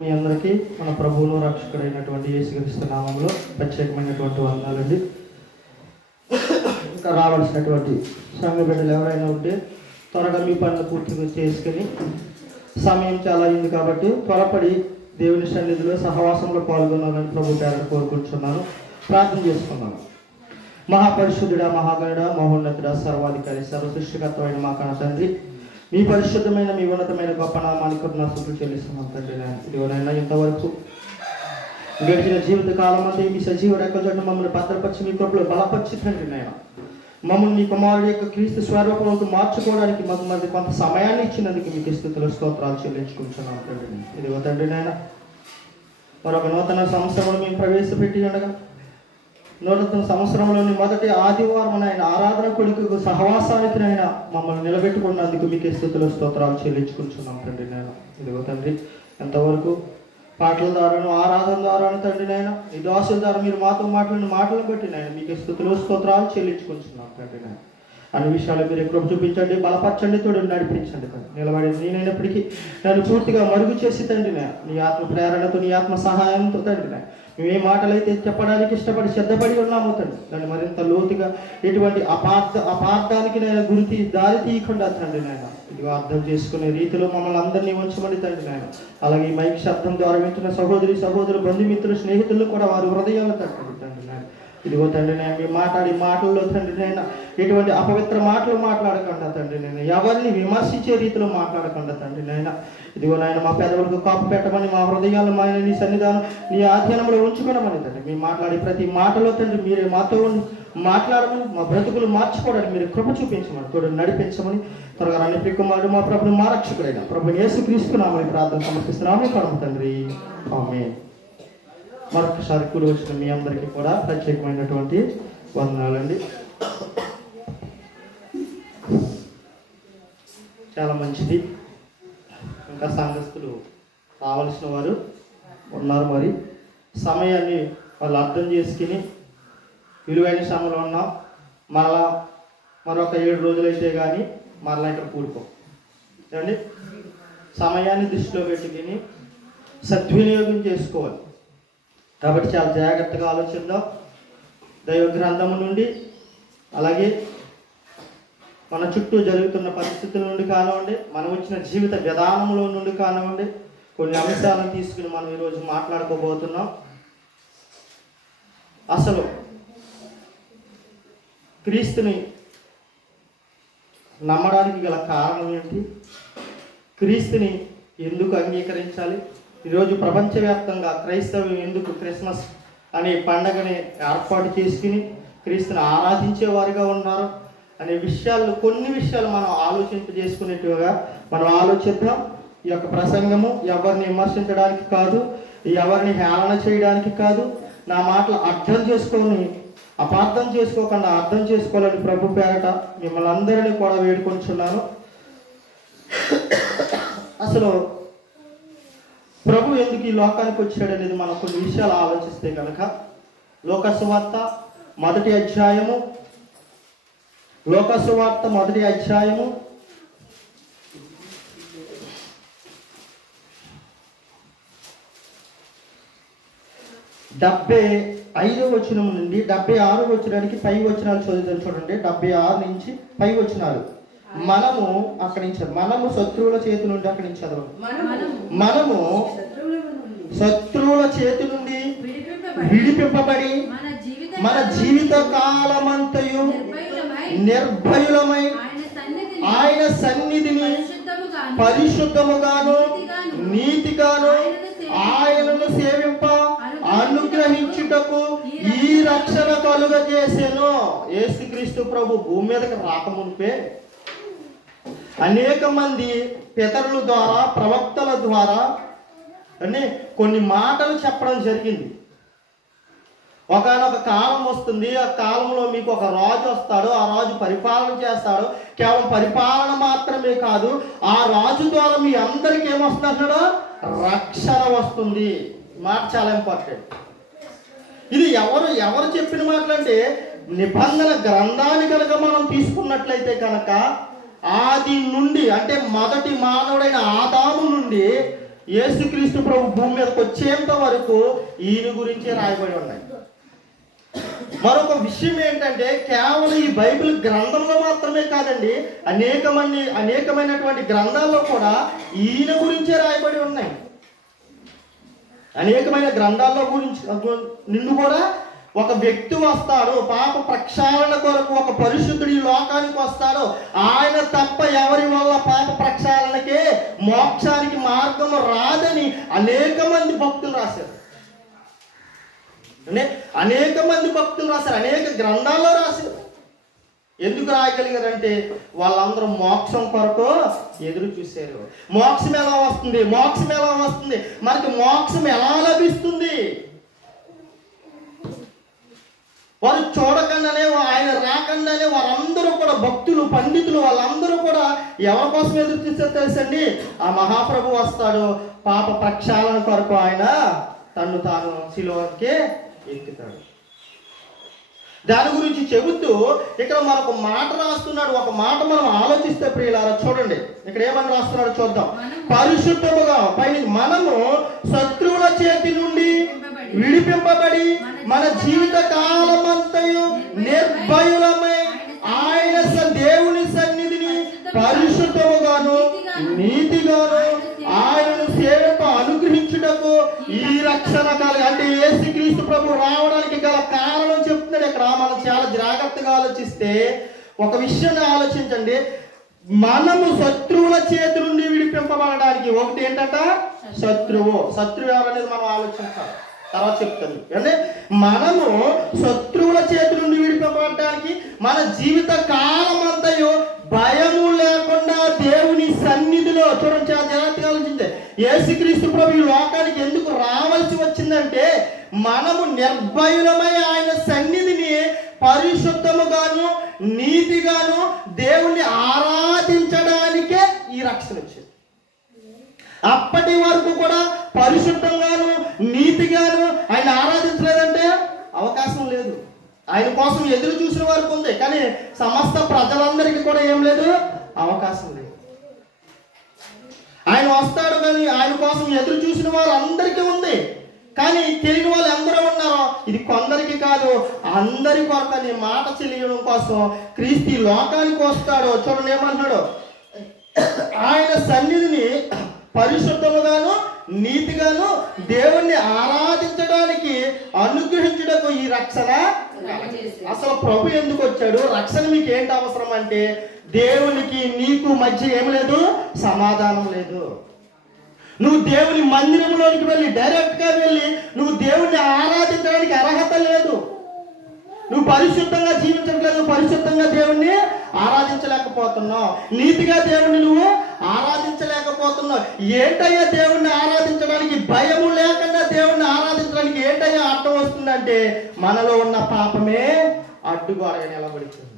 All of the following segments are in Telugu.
మీ అందరికీ మన ప్రభువును రక్షకుడైనటువంటి యేసుక్రీస్తు నామములో ప్రత్యేకమైనటువంటి వందనాలండి. ఇంకా రావాల్సినటువంటి సంఘ బిడ్డలు ఎవరైనా ఉంటే త్వరగా మీ పనులు పూర్తిగా చేసుకుని, సమయం చాలా అయింది కాబట్టి త్వరపడి దేవుని సన్నిధిలో సహవాసంలో పాల్గొనాలని ప్రభు పేరట కోరుకుంటున్నాను. ప్రార్థన చేసుకున్నాను. మహాపరిశుద్ధుడా, మహాగణుడ, మహోన్నతుడ, సర్వాధికారి, సర్వ సృష్టికర్త అయిన మా కన్న తండ్రి, మీ పరిశుద్ధమైన మీ ఉన్నతమైన గొప్ప నామానికి కృతజ్ఞతలు చెల్లిస్తున్నాం తండ్రి. ఇదిగోనైనా ఇంతవరకు గడిచిన జీవిత కాలం అంతా మీ సజీవ రెక్కలతో మమ్మల్ని భద్రపరిచి మీ కృపలో బలపరిచి తండ్రి నాయన మమ్మల్ని మీ కుమారుడి యొక్క క్రీస్తు స్వరూపంలోకి మార్చుకోవడానికి మాకు మరి కొంత సమయాన్ని ఇచ్చినందుకు మీకు స్తుతులు స్తోత్రాలు చెల్లించుకుంటున్నాం తండ్రి. ఇదిగో తండ్రి నాయన మరొక నూతన సంవత్సరంలో మేము ప్రవేశపెట్టి ఉండగా నూతన సంవత్సరంలోని మొదటి ఆదివారం ఆయన ఆరాధన కొడుకు సహవాసానికి నాయన మమ్మల్ని నిలబెట్టుకున్నందుకు మీకు స్తుతులు స్తోత్రాలు చెల్లించుకుంటున్నాం తండ్రి నాయన. ఇదిగో తండ్రి ఎంతవరకు పాటల ద్వారాను ఆరాధన ద్వారాను తండ్రి నాయన ఈ దోషల ద్వారా మీరు మాతో మాట్లాడిన మాటలను బట్టి నాయన మీకు స్తుతులు స్తోత్రాలు చెల్లించుకుంటున్నాం తండ్రి నాయన. అన్ని విషయాలు మీరు కృప చూపించండి, బలపరచండి, తోడు నడిపించండి తండ్రి. నిలబడి నేనైనప్పటికీ నన్ను పూర్తిగా మరుగు చేసి తండ్రి నీ ఆత్మ ప్రేరణతో నీ ఆత్మ సహాయంతో తండ్రి మేము ఏ మాటలైతే చెప్పడానికి ఇష్టపడి సిద్ధపడి ఉన్నాము తండ్రి దాన్ని మరింత లోతుగా ఎటువంటి అపార్థానికి నేను గురి దారి తీయకుండా తండ్రి నాయన ఇదిగో అర్థం చేసుకునే రీతిలో మమ్మల్ని అందరినీ ఉంచమని తండ్రి నాయన. అలాగే ఈ మైక్ శబ్దం ద్వారా వింటున్న సహోదరులు, బంధుమిత్రులు, స్నేహితులు కూడా వారి హృదయాలు తండ్రి నాయన ఇదిగో తండ్రి నేను మీరు మాట్లాడి మాటల్లో తండ్రి నేను ఎటువంటి అపవిత్ర మాటలు మాట్లాడకుండా తండ్రి నేను ఎవరిని విమర్శించే రీతిలో మాట్లాడకుండా తండ్రి నాయన ఇదిగో నాయన మా పెదవులకు కాపు పెట్టమని, మా హృదయాలు మా నీ సన్నిధానం నీ ఆధ్యానంలో ఉంచుకోవడమని తండ్రి మేము మాట్లాడి ప్రతి మాటలో తండ్రి మీరే మాతో మాట్లాడమని, మా బ్రతుకులు మార్చుకోవడానికి మీరు కృప చూపించమని, తోడు నడిపించమని త్వరగా రాని ప్రియకుమారుడు మా ప్రభుని మా రక్షకుడైన ప్రభు యేసుక్రీస్తు నామమున ప్రార్థన సమర్పిస్తున్నాము పరమ తండ్రి, ఆమేన్. మరొకసారి కూడి వచ్చిన మీ అందరికీ కూడా ప్రత్యేకమైనటువంటి వందనాలండి. చాలా మంచిది. ఇంకా సంఘస్థులు రావాల్సిన వారు ఉన్నారు. మరి సమయాన్ని వాళ్ళు అర్థం చేసుకుని విలువైన సమయంలో ఉన్నాం. మరొక 7 రోజులైతే కానీ మరలా ఇక్కడ కూడుకో ఏమండి. సమయాన్ని దృష్టిలో పెట్టుకుని సద్వినియోగం చేసుకోవాలి. కాబట్టి చాలా జాగ్రత్తగా ఆలోచిద్దాం. దైవ గ్రంథము నుండి అలాగే మన చుట్టూ జరుగుతున్న పరిస్థితుల నుండి కానివ్వండి, మనం వచ్చిన జీవిత విధానంలో నుండి కానివ్వండి, కొన్ని అంశాలను తీసుకుని మనం ఈరోజు మాట్లాడుకోబోతున్నాం. అసలు క్రీస్తుని నమ్మడానికి గల కారణం ఏంటి? క్రీస్తుని ఎందుకు అంగీకరించాలి? ఈరోజు ప్రపంచవ్యాప్తంగా క్రైస్తవులు ఎందుకు క్రిస్మస్ అనే పండగని ఏర్పాటు చేసుకుని క్రీస్తుని ఆరాధించేవారుగా ఉన్నారు అనే విషయాలు, కొన్ని విషయాలు మనం ఆలోచింపజేసుకునేట్టుగా మనం ఆలోచిద్దాం. ఈ యొక్క ప్రసంగము ఎవరిని విమర్శించడానికి కాదు, ఎవరిని హేళన చేయడానికి కాదు. నా మాటలు అర్థం చేసుకొని అపార్థం చేసుకోకుండా అర్థం చేసుకోవాలని ప్రభు పేరట మిమ్మల్ని అందరినీ కూడా వేడుకొంటున్నాను. అసలు ప్రభు ఎందుకు ఈ లోకానికి వచ్చాడు అనేది మనం కొన్ని విషయాలు ఆలోచిస్తే కనుక లోకాసు వార్త మొదటి అధ్యాయము 75వ వచనం నుండి 76వ వచనానికి పై వచనాలు చదువుతాను చూడండి. 76 నుంచి పై వచనాలు. మనము శత్రువుల చేతి నుండి అక్కడి నుంచి చదవండి. మనము శత్రువుల చేతి నుండి విడిపింపబడి మన జీవిత కాలమంతయు నిర్భయులమై ఆయన సన్నిధిని పరిశుద్ధముగాను నీతిగాను ఆయనను సేవింప అనుగ్రహించుటకు ఈ రక్షణ కలుగజేసెను. యేసుక్రీస్తు ప్రభు భూమి మీదకి రాకమునిపే అనేక మంది పితరుల ద్వారా, ప్రవక్తల ద్వారా కొన్ని మాటలు చెప్పడం జరిగింది. ఒకనొక కాలం వస్తుంది, ఆ కాలంలో మీకు ఒక రాజు వస్తాడు, ఆ రాజు పరిపాలన చేస్తాడు. కేవలం పరిపాలన మాత్రమే కాదు, ఆ రాజు ద్వారా మీ అందరికీ ఏమొస్తున్నాడో రక్షణ వస్తుంది. మాట చాలా ఇంపార్టెంట్. ఇది ఎవరు చెప్పిన మాటలంటే నిబంధన గ్రంథాన్ని కనుక మనం తీసుకున్నట్లయితే కనుక ఆది నుండి అంటే మొదటి మానవుడైన ఆదాము నుండి యేసుక్రీస్తు ప్రభు భూమి మీదకి వచ్చేంత వరకు ఈయన గురించే రాయబడి ఉన్నాయి. మరొక విషయం ఏంటంటే కేవలం ఈ బైబిల్ గ్రంథంలో మాత్రమే కాదండి, అనేకమైనటువంటి గ్రంథాల్లో కూడా ఈయన గురించే రాయబడి ఉన్నాయి. అనేకమైన గ్రంథాల్లో నిన్ను కూడా ఒక వ్యక్తి వస్తాడు, పాప ప్రక్షాళన కొరకు ఒక పరిశుద్ధుడు ఈ లోకానికి వస్తాడు. ఆయన తప్ప ఎవరి వల్ల పాప ప్రక్షాళనకే మోక్షానికి మార్గం రాదని అనేక మంది భక్తులు రాశారు. అనేక మంది భక్తులు రాశారు, అనేక గ్రంథాల్లో రాశారు. ఎందుకు రాయగలిగారంటే వాళ్ళందరూ మోక్షం కొరకు ఎదురు చూశారు. మోక్షం ఎలా వస్తుంది, మోక్షం ఎలా వస్తుంది, మనకి మోక్షం ఎలా లభిస్తుంది? వారు చూడకుండానే, ఆయన రాకుండానే వారందరూ కూడా భక్తులు, పండితులు వాళ్ళందరూ కూడా ఎవరి కోసం ఎదురు చూస్తే తెలుసండి, ఆ మహాప్రభు వస్తాడు, పాప ప్రక్షాళన కొరకు ఆయన తను తాను శిలువకే ఎక్కుతాడు. దాని గురించి చెబుతూ ఇక్కడ మనకు మాట రాస్తున్నాడు. ఒక మాట మనం ఆలోచిస్తే ప్రియులారా చూడండి, ఇక్కడ ఏమని రాస్తున్నాడు చూద్దాం. పరిశుద్ధముగా పైన మనము శత్రువుల చేతి నుండి విడిపింపబడి మన జీవిత కాలమంతయు నిర్భయులమై ఆయన దేవుని సన్నిధిని పరిశుద్ధముగాను నీతిగాను ఆయనను సేవకు అనుగ్రహించుటకు ఈ రక్షణ కాలం అంటే యేసుక్రీస్తు ప్రభు రావడానికి గల కారణం చెప్తున్నాడు ఇక్కడ. మనం చాలా జాగ్రత్తగా ఆలోచిస్తే ఒక విషయాన్ని ఆలోచించండి. మనము శత్రువుల చేతి నుండి విడిపింపబడడానికి ఒకటి ఏంటంట, శత్రువు ఎవరనేది మనం ఆలోచించాలి, తర్వాత చెప్తాను. అంటే మనము శత్రువుల చేతి నుండి విడిపింపబడడానికి మన జీవిత కాలం అంతయు భయము లేకుండా దేవుని సన్నిధిలో చూడండి, చాలా జాగ్రత్తగా ఆలోచించే యేసుక్రీస్తు ప్రభు ఈ లోకానికి ఎందుకు రావాల్సి వచ్చిందంటే మనము నిర్భయులమై ఆయన సన్నిధిని పరిశుద్ధముగాను నీతిగాను దేవుణ్ణి ఆరాధించడానికే ఈ రక్షణ వచ్చింది. అప్పటి వరకు కూడా పరిశుద్ధంగాను నీతిగాను ఆయన ఆరాధించలేదంటే అవకాశం లేదు. ఆయన కోసం ఎదురు చూసిన వారికి ఉంది, కానీ సమస్త ప్రజలందరికీ కూడా ఏం లేదు, అవకాశం లేదు. ఆయన వస్తాడు కానీ ఆయన కోసం ఎదురు చూసిన వారు అందరికీ ఉంది, కానీ తెలియని వాళ్ళు ఎందరో ఉన్నారో ఇది కొందరికి కాదు అందరి కొరకని మాట తెలియడం కోసం క్రీస్తు ఈ లోకానికి వస్తాడు. చూడండి ఏమంటున్నాడు, ఆయన సన్నిధిని పరిశుద్ధముగాను నీతిగాను దేవుణ్ణి ఆరాధించడానికి అనుగ్రహించడానికి ఈ రక్షణ. అసలు ప్రభు ఎందుకు వచ్చాడు, రక్షణ మీకు ఏంటి అవసరం అంటే దేవునికి నీకు మధ్య ఏం లేదు, సమాధానం లేదు. నువ్వు దేవుని మందిరంలోనికి వెళ్ళి డైరెక్ట్ గా వెళ్ళి నువ్వు దేవుణ్ణి ఆరాధించడానికి అర్హత లేదు. నువ్వు పరిశుద్ధంగా జీవించట్లేదు, పరిశుద్ధంగా దేవుణ్ణి ఆరాధించలేకపోతున్నావు, నీతిగా దేవుణ్ణి నువ్వు ఆరాధించలేకపోతున్నావు. ఏంటయ్యా దేవుణ్ణి ఆరాధించడానికి, భయము లేకుండా దేవుణ్ణి ఆరాధించడానికి ఏంటయ్యా అర్థం వస్తుందంటే మనలో ఉన్న పాపమే అడ్డుగోడగా నిలబడుతుంది.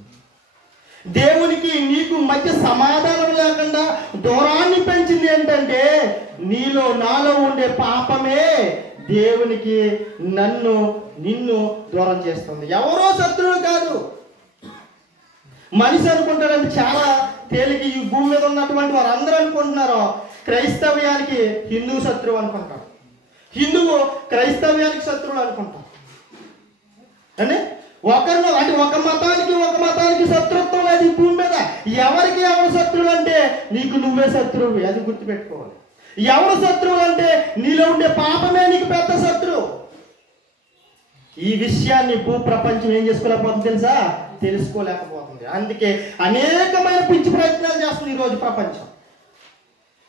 దేవునికి నీకు మధ్య సమాధానం లేకుండా దూరాన్ని పెంచింది ఏంటంటే నీలో నాలో ఉండే పాపమే దేవునికి నిన్ను దూరం చేస్తుంది. ఎవరో శత్రువు కాదు. మనిషి అనుకుంటారంటే చాలా తేలిక, ఈ భూమి మీద ఉన్నటువంటి వారు అందరూ అనుకుంటున్నారు క్రైస్తవ్యానికి హిందూ శత్రువు అనుకుంటారు, హిందువు క్రైస్తవ్యానికి శత్రువులు అనుకుంటారు. అంటే ఒకరిలో అంటే ఒక మతానికి శత్రుత్వం లేదు ఈ భూమి మీద. ఎవరికి ఎవరు శత్రువులు అంటే నీకు నువ్వే శత్రువు, అది గుర్తుపెట్టుకోవాలి. ఎవరు శత్రువులు అంటే నీలో ఉండే పాపమే నీకు పెద్ద శత్రువు. ఈ విషయాన్ని భూప్రపంచం ఏం చేసుకోలేకపోతుంది తెలుసా, తెలుసుకోలేకపోతుంది. అందుకే అనేకమైన పిచ్చి ప్రయత్నాలు చేస్తుంది ఈరోజు ప్రపంచం.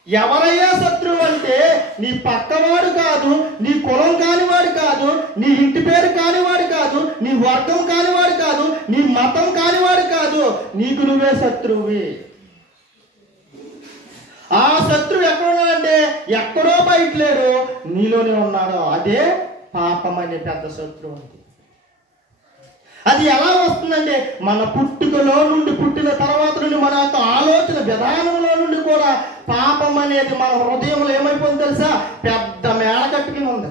ఎవరయ్యా శత్రువు అంటే నీ పక్కవాడు కాదు, నీ కులం కానివాడు కాదు, నీ ఇంటి పేరు కానివాడు కాదు, నీ వర్గం కానివాడు కాదు, నీ మతం కానివాడు కాదు, నీకు నువ్వే శత్రువువి. ఆ శత్రువు ఎక్కడున్నాడంటే ఎక్కడో బయట లేడు, నీలోనే ఉన్నాడు. అదే పాపం అనే పెద్ద శత్రువు. అది ఎలా వస్తుందంటే మన పుట్టుకలో నుండి, పుట్టిన తర్వాత నుండి మన యొక్క ఆలోచన విధానంలో నుండి కూడా పాపం అనేది మన హృదయంలో ఏమైపోయింది తెలుసా, పెద్ద మేడ కట్టుకుని ఉంది.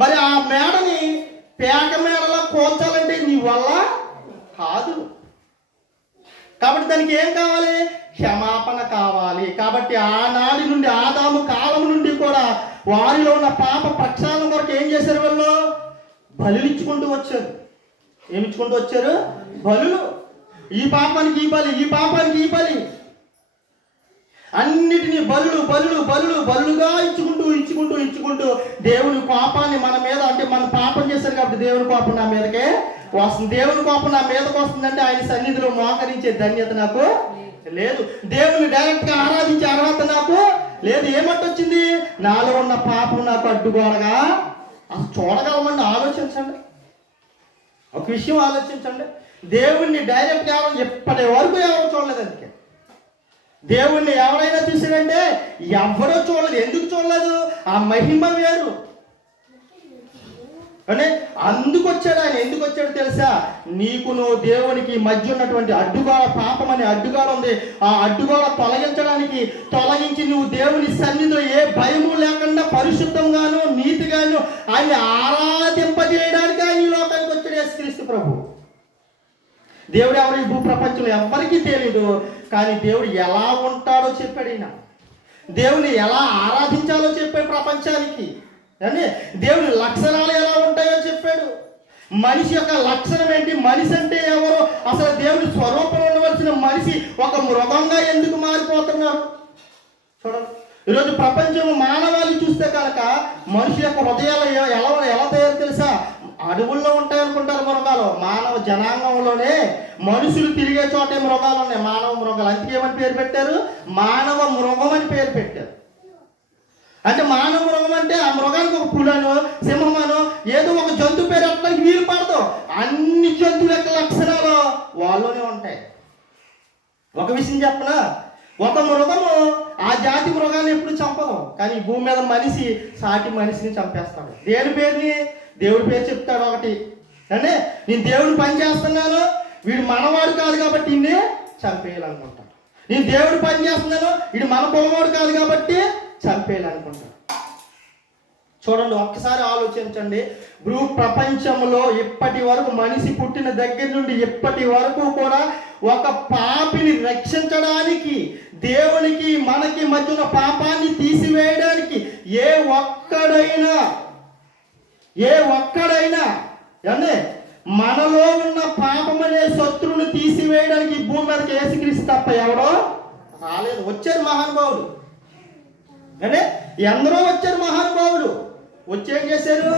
మరి ఆ మేడని పేక మేడలా కోల్చాలంటే నీ వల్ల కాదు. కాబట్టి దానికి ఏం కావాలి, క్షమాపణ కావాలి. కాబట్టి ఆనాటి నుండి ఆదాము కాలం నుండి కూడా వారిలో ఉన్న పాప ప్రక్షాళన కొరకు ఏం చేశారు? వాళ్ళు బలులు ఇచ్చుకుంటూ వచ్చారు. ఏమిచ్చుకుంటూ వచ్చారు? బలులు. ఈ పాపానికి ఈ బలి, ఈ పాపానికి ఈ బలి, అన్నిటినీ బలులుగా ఇచ్చుకుంటూ దేవుని కోపాన్ని మన మీద, అంటే మనం పాపం చేశారు కాబట్టి దేవుని కోపం నా మీదకే వస్తుంది. దేవుని కోపం నా మీదకి వస్తుందంటే ఆయన సన్నిధిలో మోకరించే ధన్యత నాకు లేదు. దేవుని డైరెక్ట్ గా ఆరాధించే అర్హత నాకు లేదు. ఏమంటొచ్చింది? నాలో ఉన్న పాపం నాకు అడ్డుగోడగా. అసలు చూడగలమండి? ఆలోచించండి, ఒక విషయం ఆలోచించండి. దేవుణ్ణి డైరెక్ట్ గా ఎప్పటి వరకు ఎవరు చూడలేదు. అందుకే దేవుణ్ణి ఎవరైనా చూసారంటే ఎవరో చూడలేదు. ఎందుకు చూడలేదు? ఆ మహిమ వేరు. అంటే అందుకు వచ్చాడు ఆయన. ఎందుకు వచ్చాడు తెలుసా? నీకును దేవునికి మధ్య ఉన్నటువంటి అడ్డుగోడ, పాపం అనే అడ్డుగోడ ఉంది. ఆ అడ్డుగోడ తొలగించి నువ్వు దేవుని సన్నిధిలో ఏ భయము లేకుండా పరిశుద్ధంగాను నీతిగాను ఆయన ఆరాధింపజేయడానికి ఆయన ఈ లోకానికి వచ్చాడు యేసుక్రీస్తు ప్రభు. దేవుడు ఎవరు ఈ భూ ప్రపంచంలో ఎవరికీ తెలియదు, కానీ దేవుడు ఎలా ఉంటాడో చెప్పాడు. ఈయన దేవుని ఎలా ఆరాధించాలో చెప్పాడు ప్రపంచానికి. అంటే దేవుని లక్షణాలు ఎలా ఉంటాయో చెప్పాడు. మనిషి యొక్క లక్షణం ఏంటి, మనిషి అంటే ఎవరో, అసలు దేవుని స్వరూపంలో ఉండవలసిన మనిషి ఒక మృగంగా ఎందుకు మారిపోతున్నారు చూడండి. ఈరోజు ప్రపంచం మానవాళి చూస్తే కనుక మనిషి యొక్క హృదయాలు ఎలా తయారు తెలుసా? అడవుల్లో ఉంటాయనుకుంటారు మృగాలు. మానవ జనాంగంలోనే మనుషులు తిరిగే చోటే మృగాలు ఉన్నాయి, మానవ మృగాలు. అందుకే ఏమని పేరు పెట్టారు? మానవ మృగం అని పేరు పెట్టారు. అంటే మానవ మృగం అంటే ఆ మృగానికి ఒక పులను, సింహమను, ఏదో ఒక జంతు పేరు ఎట్టడానికి వీలు పడదు. అన్ని జంతువుల యొక్క లక్షణాలు వాళ్ళలోనే ఉంటాయి. ఒక విషయం చెప్పనా? ఒక మృగము ఆ జాతి మృగాన్ని ఎప్పుడు చంపదు, కానీ భూమి మీద మనిషి సాటి మనిషిని చంపేస్తాడు. దేని పేరుని? దేవుడి పేరు చెప్తాడు ఒకటి. అంటే నేను దేవుడి పని చేస్తున్నాను, వీడు మనవాడు కాదు కాబట్టి ఇన్నే చంపేయాలనుకుంటాడు. నేను దేవుడి పని చేస్తున్నాను, వీడు మన పొలవాడు కాదు కాబట్టి చంపేయాలనుకుంటాడు. చూడండి, ఒక్కసారి ఆలోచించండి. భూ ప్రపంచంలో ఇప్పటి వరకు మనిషి పుట్టిన దగ్గర నుండి ఇప్పటి వరకు కూడా ఒక పాపిని రక్షించడానికి, దేవునికి మనకి మధ్య ఉన్న పాపాన్ని తీసివేయడానికి ఏ ఒక్కడైనా అంటే మనలో ఉన్న పాపం అనే శత్రువుని తీసివేయడానికి ఈ భూమి మీదకి యేసుక్రీస్తు తప్ప ఎవడో రాలేదు. వచ్చారు మహానుభావుడు, అంటే ఎందరో వచ్చారు మహానుభావుడు. వచ్చేం చేశారు?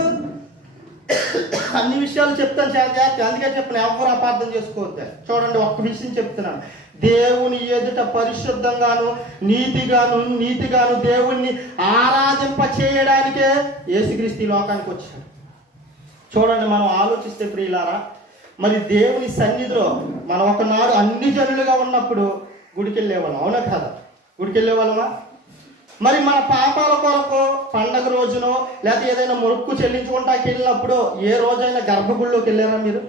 అన్ని విషయాలు చెప్తాను చాలా జాగ్రత్త. అందుకే చెప్పిన ఎవరు అపార్థం చేసుకోవద్దు. చూడండి, ఒక్క విషయం చెప్తున్నాను. దేవుని ఎదుట పరిశుద్ధంగాను నీతిగాను దేవుణ్ణి ఆరాధింప చేయడానికే యేసుక్రీస్తు ఈ లోకానికి వచ్చాడు. చూడండి, మనం ఆలోచిస్తే ప్రియులారా, మరి దేవుని సన్నిధిలో మనం ఒకనాడు అన్ని జనులుగా ఉన్నప్పుడు గుడికి వెళ్ళేవాళ్ళం, అవునా కదా? గుడికి వెళ్ళేవాళ్ళమా? మరి మన పాపాల కొరకు పండగ రోజునో లేకపోతే ఏదైనా మొక్కు చెల్లించుకుంటాకి వెళ్ళినప్పుడు ఏ రోజైనా గర్భగుడిలోకి వెళ్ళారా మీరు?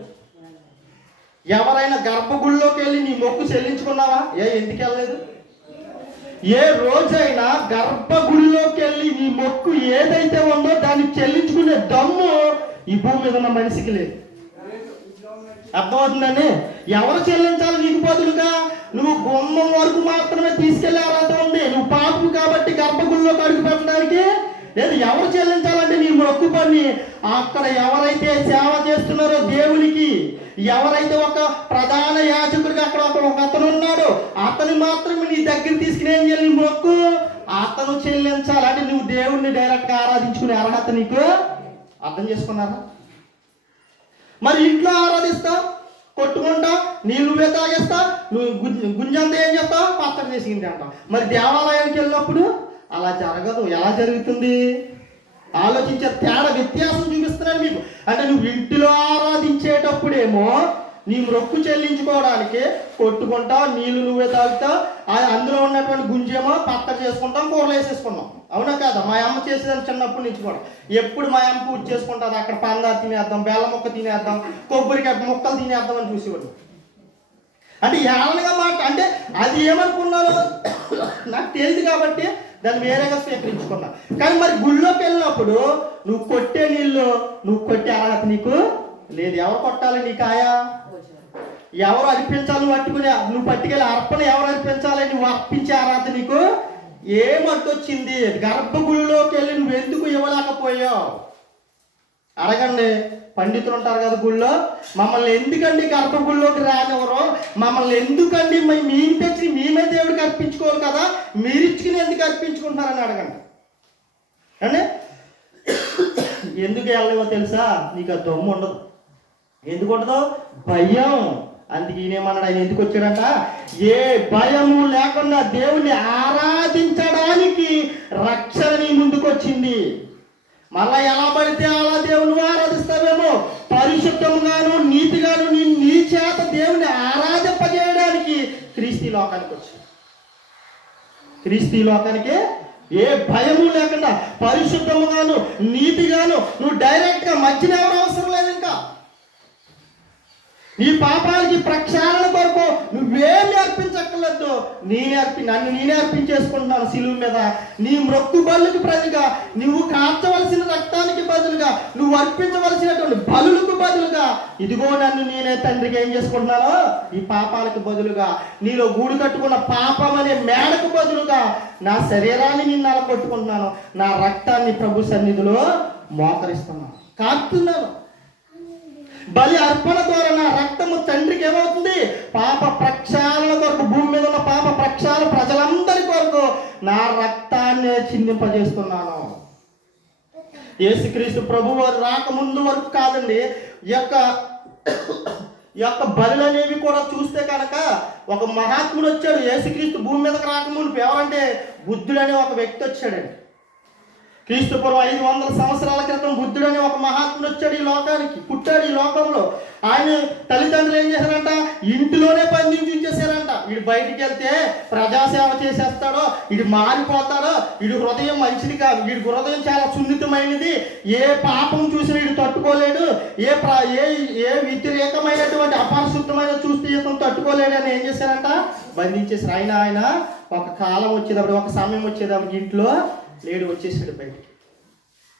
ఎవరైనా గర్భగుడిలోకి వెళ్ళి నీ మొక్కు చెల్లించుకున్నావా? ఎందుకు వెళ్ళలేదు? ఏ రోజైనా గర్భగుడిలోకి వెళ్ళి నీ మొక్కు ఏదైతే ఉందో దాన్ని చెల్లించుకునే దమ్ము ఈ భూమి మీద ఉన్న మనిషికి లేదు. అర్థమవుతుందండి? ఎవరు చెల్లించాలి? నీకు బదులుగా నువ్వు గుమ్మం వరకు మాత్రమే తీసుకెళ్లే అర్హత ఉంది. నువ్వు పాపం కాబట్టి గర్భగుడిలోకి అడుగు పెట్టడానికి లేదు. ఎవరు చెల్లించాలంటే నీ మొక్కు పని అక్కడ ఎవరైతే సేవ చేస్తున్నారో దేవునికి, ఎవరైతే ఒక ప్రధాన యాజకుడికి అక్కడ ఒక అతను ఉన్నాడో అతను మాత్రమే నీ దగ్గర తీసుకుని ఏం చేయాలి? నీ మొక్కు అతను చెల్లించాలి. అంటే నువ్వు దేవుణ్ణి డైరెక్ట్ గా ఆరాధించుకునే అర్హత నీకు. అర్థం చేసుకున్నారా? మరి ఇంట్లో ఆరాధిస్తావు, కొట్టుకుంటావు, నువ్వే తాగేస్తావు, నువ్వు గుంజంతా ఏం చేస్తావు? పచ్చడి చేసింది అంటావు. మరి దేవాలయానికి వెళ్ళినప్పుడు అలా జరగదు. ఎలా జరుగుతుంది? ఆలోచించే తేడా, వ్యత్యాసం చూపిస్తున్నాను మీకు. అంటే నువ్వు ఇంటిలో ఆరాధించేటప్పుడేమో నీ మొక్కు చెల్లించుకోవడానికి కొట్టుకుంటావు, నీళ్లు నువ్వే తాగుతావు, అందులో ఉన్నటువంటి గుంజేమో పచ్చడి చేసుకుంటాం, కూరలు వేసేసుకున్నాం, అవునా కదా? మా అమ్మ చేసేదాన్ని చిన్నప్పటి నుంచి కూడా. ఎప్పుడు మా అమ్మ పూజ చేసుకుంటుంది, అక్కడ పందారు తినేద్దాం, బెల్లం ముక్క తినేద్దాం, కొబ్బరికాయ ముక్కలు తినేద్దాం అని చూసేవాడు. అంటే ఏమనగా మాట, అంటే అది ఏమనుకున్నాను నాకు తెలియదు కాబట్టి దాన్ని వేరేగా స్వీకరించుకున్నా. కానీ మరి గుళ్ళోకి వెళ్ళినప్పుడు నువ్వు కొట్టే నీళ్ళు, నువ్వు కొట్టే అర్హత నీకు లేదు. ఎవరు కొట్టాలి? నీ కాయ ఎవరు అర్పించాలి, నువ్వు పట్టుకెళ్ళి అర్పణ ఎవరు అర్పించాలి, నువ్వు అర్పించే ఆరాధన నీకు ఏమడ్డొచ్చింది? గర్భగుడిలోకి వెళ్ళి నువ్వు ఎందుకు ఇవ్వలేకపోయావు? అడగండి. పండితులు ఉంటారు కదా గుళ్ళో, మమ్మల్ని ఎందుకండి గర్భగుడిలోకి రానివ్వరు, మమ్మల్ని ఎందుకండి మేము తెచ్చి మేమే దేవుడికి అర్పించుకోవాలి కదా, మీరు ఇచ్చుకుని ఎందుకు అర్పించుకుంటున్నారని అడగండి. అంటే ఎందుకు వెళ్ళలేవో తెలుసా? నీకు ఆ దమ్ము ఉండదు. ఎందుకు ఉండదు? భయం. అందుకే ఈయనేమన్నాడు, ఆయన ఎందుకు వచ్చాడంట? ఏ భయము లేకుండా దేవుణ్ణి ఆరాధించడానికి రక్షణ నీ ముందుకు వచ్చింది. మళ్ళా ఎలా పడితే అలా దేవుని ఆరాధిస్తావేమో, పరిశుద్ధంగాను నీతిగాను నీ చేత దేవుని ఆరాధింపజేయడానికి క్రీస్తు లోకానికి వచ్చింది. క్రీస్తు లోకానికి ఏ భయము లేకుండా పరిశుద్ధముగాను నీతిగాను నువ్వు డైరెక్ట్గా మధ్యన ఎవరు అవసరం లేదు. ఇంకా నీ పాపాలకి ప్రక్షాళన కొరకు నువ్వేమి అర్పించక్కర్లేదు. నన్ను నేనే అర్పించేసుకుంటున్నాను సిలువ మీద. నీ మ్రొక్కు బలులకు ప్రతిగా నువ్వు కాల్చవలసిన రక్తానికి బదులుగా, నువ్వు అర్పించవలసినటువంటి బలులకు బదులుగా, ఇదిగో నన్ను నేనే తండ్రికి ఏం చేసుకుంటున్నానో ఈ పాపాలకు బదులుగా, నీలో గూడు కట్టుకున్న పాపం అనే మేడకు బదులుగా నా శరీరాన్ని నేను నలకొట్టుకుంటున్నాను, నా రక్తాన్ని ప్రభు సన్నిధిలో మోకరిస్తున్నాను, కాపుతున్నాను. బలి అర్పణ ద్వారా నా రక్తము తండ్రికి ఏమవుతుంది? పాప ప్రక్షాళన కొరకు, భూమి మీద ఉన్న పాప ప్రక్షాళన ప్రజలందరి కొరకు నా రక్తాన్ని చిందింపజేస్తున్నాను. యేసుక్రీస్తు ప్రభువు వారు రాకముందు వరకు కాదండి, ఈ యొక్క బలులు అనేవి కూడా చూస్తే కనుక ఒక మహాత్ముడు వచ్చాడు. యేసుక్రీస్తు భూమి మీదకి రాకముందు ఎవరంటే బుద్ధుడు అనే ఒక వ్యక్తి వచ్చాడండి. క్రీస్తుపూర్వం 500 సంవత్సరాల క్రితం బుద్ధుడు అనే ఒక మహాత్ముడు వచ్చాడు ఈ లోకానికి, పుట్టాడు ఈ లోకంలో. ఆయన తల్లిదండ్రులు ఏం చేశారంట? ఇంటిలోనే బంధించి ఉంచేశారంట. వీడు బయటికి వెళ్తే ప్రజాసేవ చేసేస్తాడో, వీడు మారిపోతాడో, వీడి హృదయం మంచిది కాదు, వీడి హృదయం చాలా సున్నితమైనది, ఏ పాపం చూసినా వీడు తట్టుకోలేడు, ఏ వ్యతిరేకమైనటువంటి అపరిశుద్ధమైన చూస్తే ఇతను తట్టుకోలేడు అని ఏం చేశారంట? బంధించేశారు. ఆయన ఒక కాలం వచ్చేటప్పుడు, ఒక సమయం వచ్చేటప్పుడు ఇంట్లో లేడు, వచ్చేసాడు బయటికి.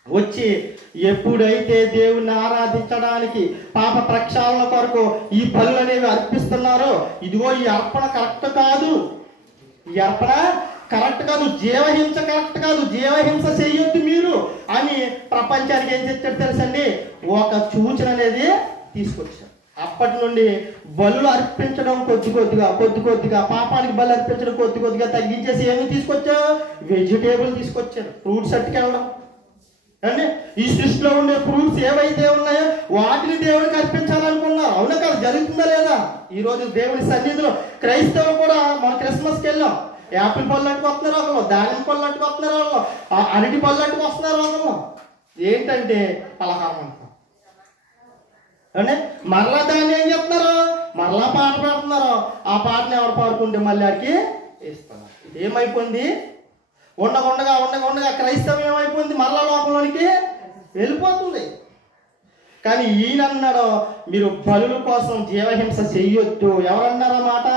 వచ్చి ఎప్పుడైతే దేవుణ్ణి ఆరాధించడానికి పాప ప్రక్షాళన కొరకు ఈ బలులు అనేవి అర్పిస్తున్నారో, ఇదిగో ఈ అర్పణ కరెక్ట్ కాదు, ఈ అర్పణ కరెక్ట్ కాదు, జీవహింస కరెక్ట్ కాదు, జీవహింస చేయొద్దు మీరు అని ప్రపంచానికి ఏం తెచ్చాడు తెలుసండి? ఒక సూచన అనేది తీసుకొచ్చాడు. అప్పటి నుండి బలు అర్పించడం కొద్ది కొద్దిగా పాపానికి బలు అర్పించడం కొద్ది కొద్దిగా తగ్గించేసి ఏమి తీసుకొచ్చావు? వెజిటేబుల్ తీసుకొచ్చారు, ఫ్రూట్స్ అట్టుకెళ్ళడం. అంటే ఈ సృష్టిలో ఉండే ఫ్రూట్స్ ఏవైతే ఉన్నాయో వాటిని దేవుడికి అర్పించాలనుకున్నారు. అవునా కాదు? జరుగుతుందా లేదా? ఈరోజు దేవుడి సన్నిధిలో క్రైస్తవులు కూడా మన క్రిస్మస్కి వెళ్ళాం, యాపిల్ పళ్ళు అట్టుకొస్తున్నారు ఒకళ్ళు, దానిమ్మ పళ్ళు అట్టుకొస్తున్నారు ఒకళ్ళు, అరటి పళ్ళు అట్టుకొస్తున్నారు ఒకళ్ళు. ఏంటంటే పలహారం అంటారు. అంటే మరలా దాన్ని ఏం చెప్తున్నారు? మరలా పాట పాడుతున్నారు. ఆ పాటను ఎవరు పాడుకుంటే మళ్ళీ ఆడికి వేస్తున్నారు. ఏమైపోయింది? ఉండగా క్రైస్తవం ఏమైపోయింది? మరలా లోకంలోనికి వెళ్ళిపోతుంది. కానీ ఈయన అన్నాడు, మీరు బలుల కోసం జీవహింస చెయ్యొద్దు. ఎవరన్నారో మాట?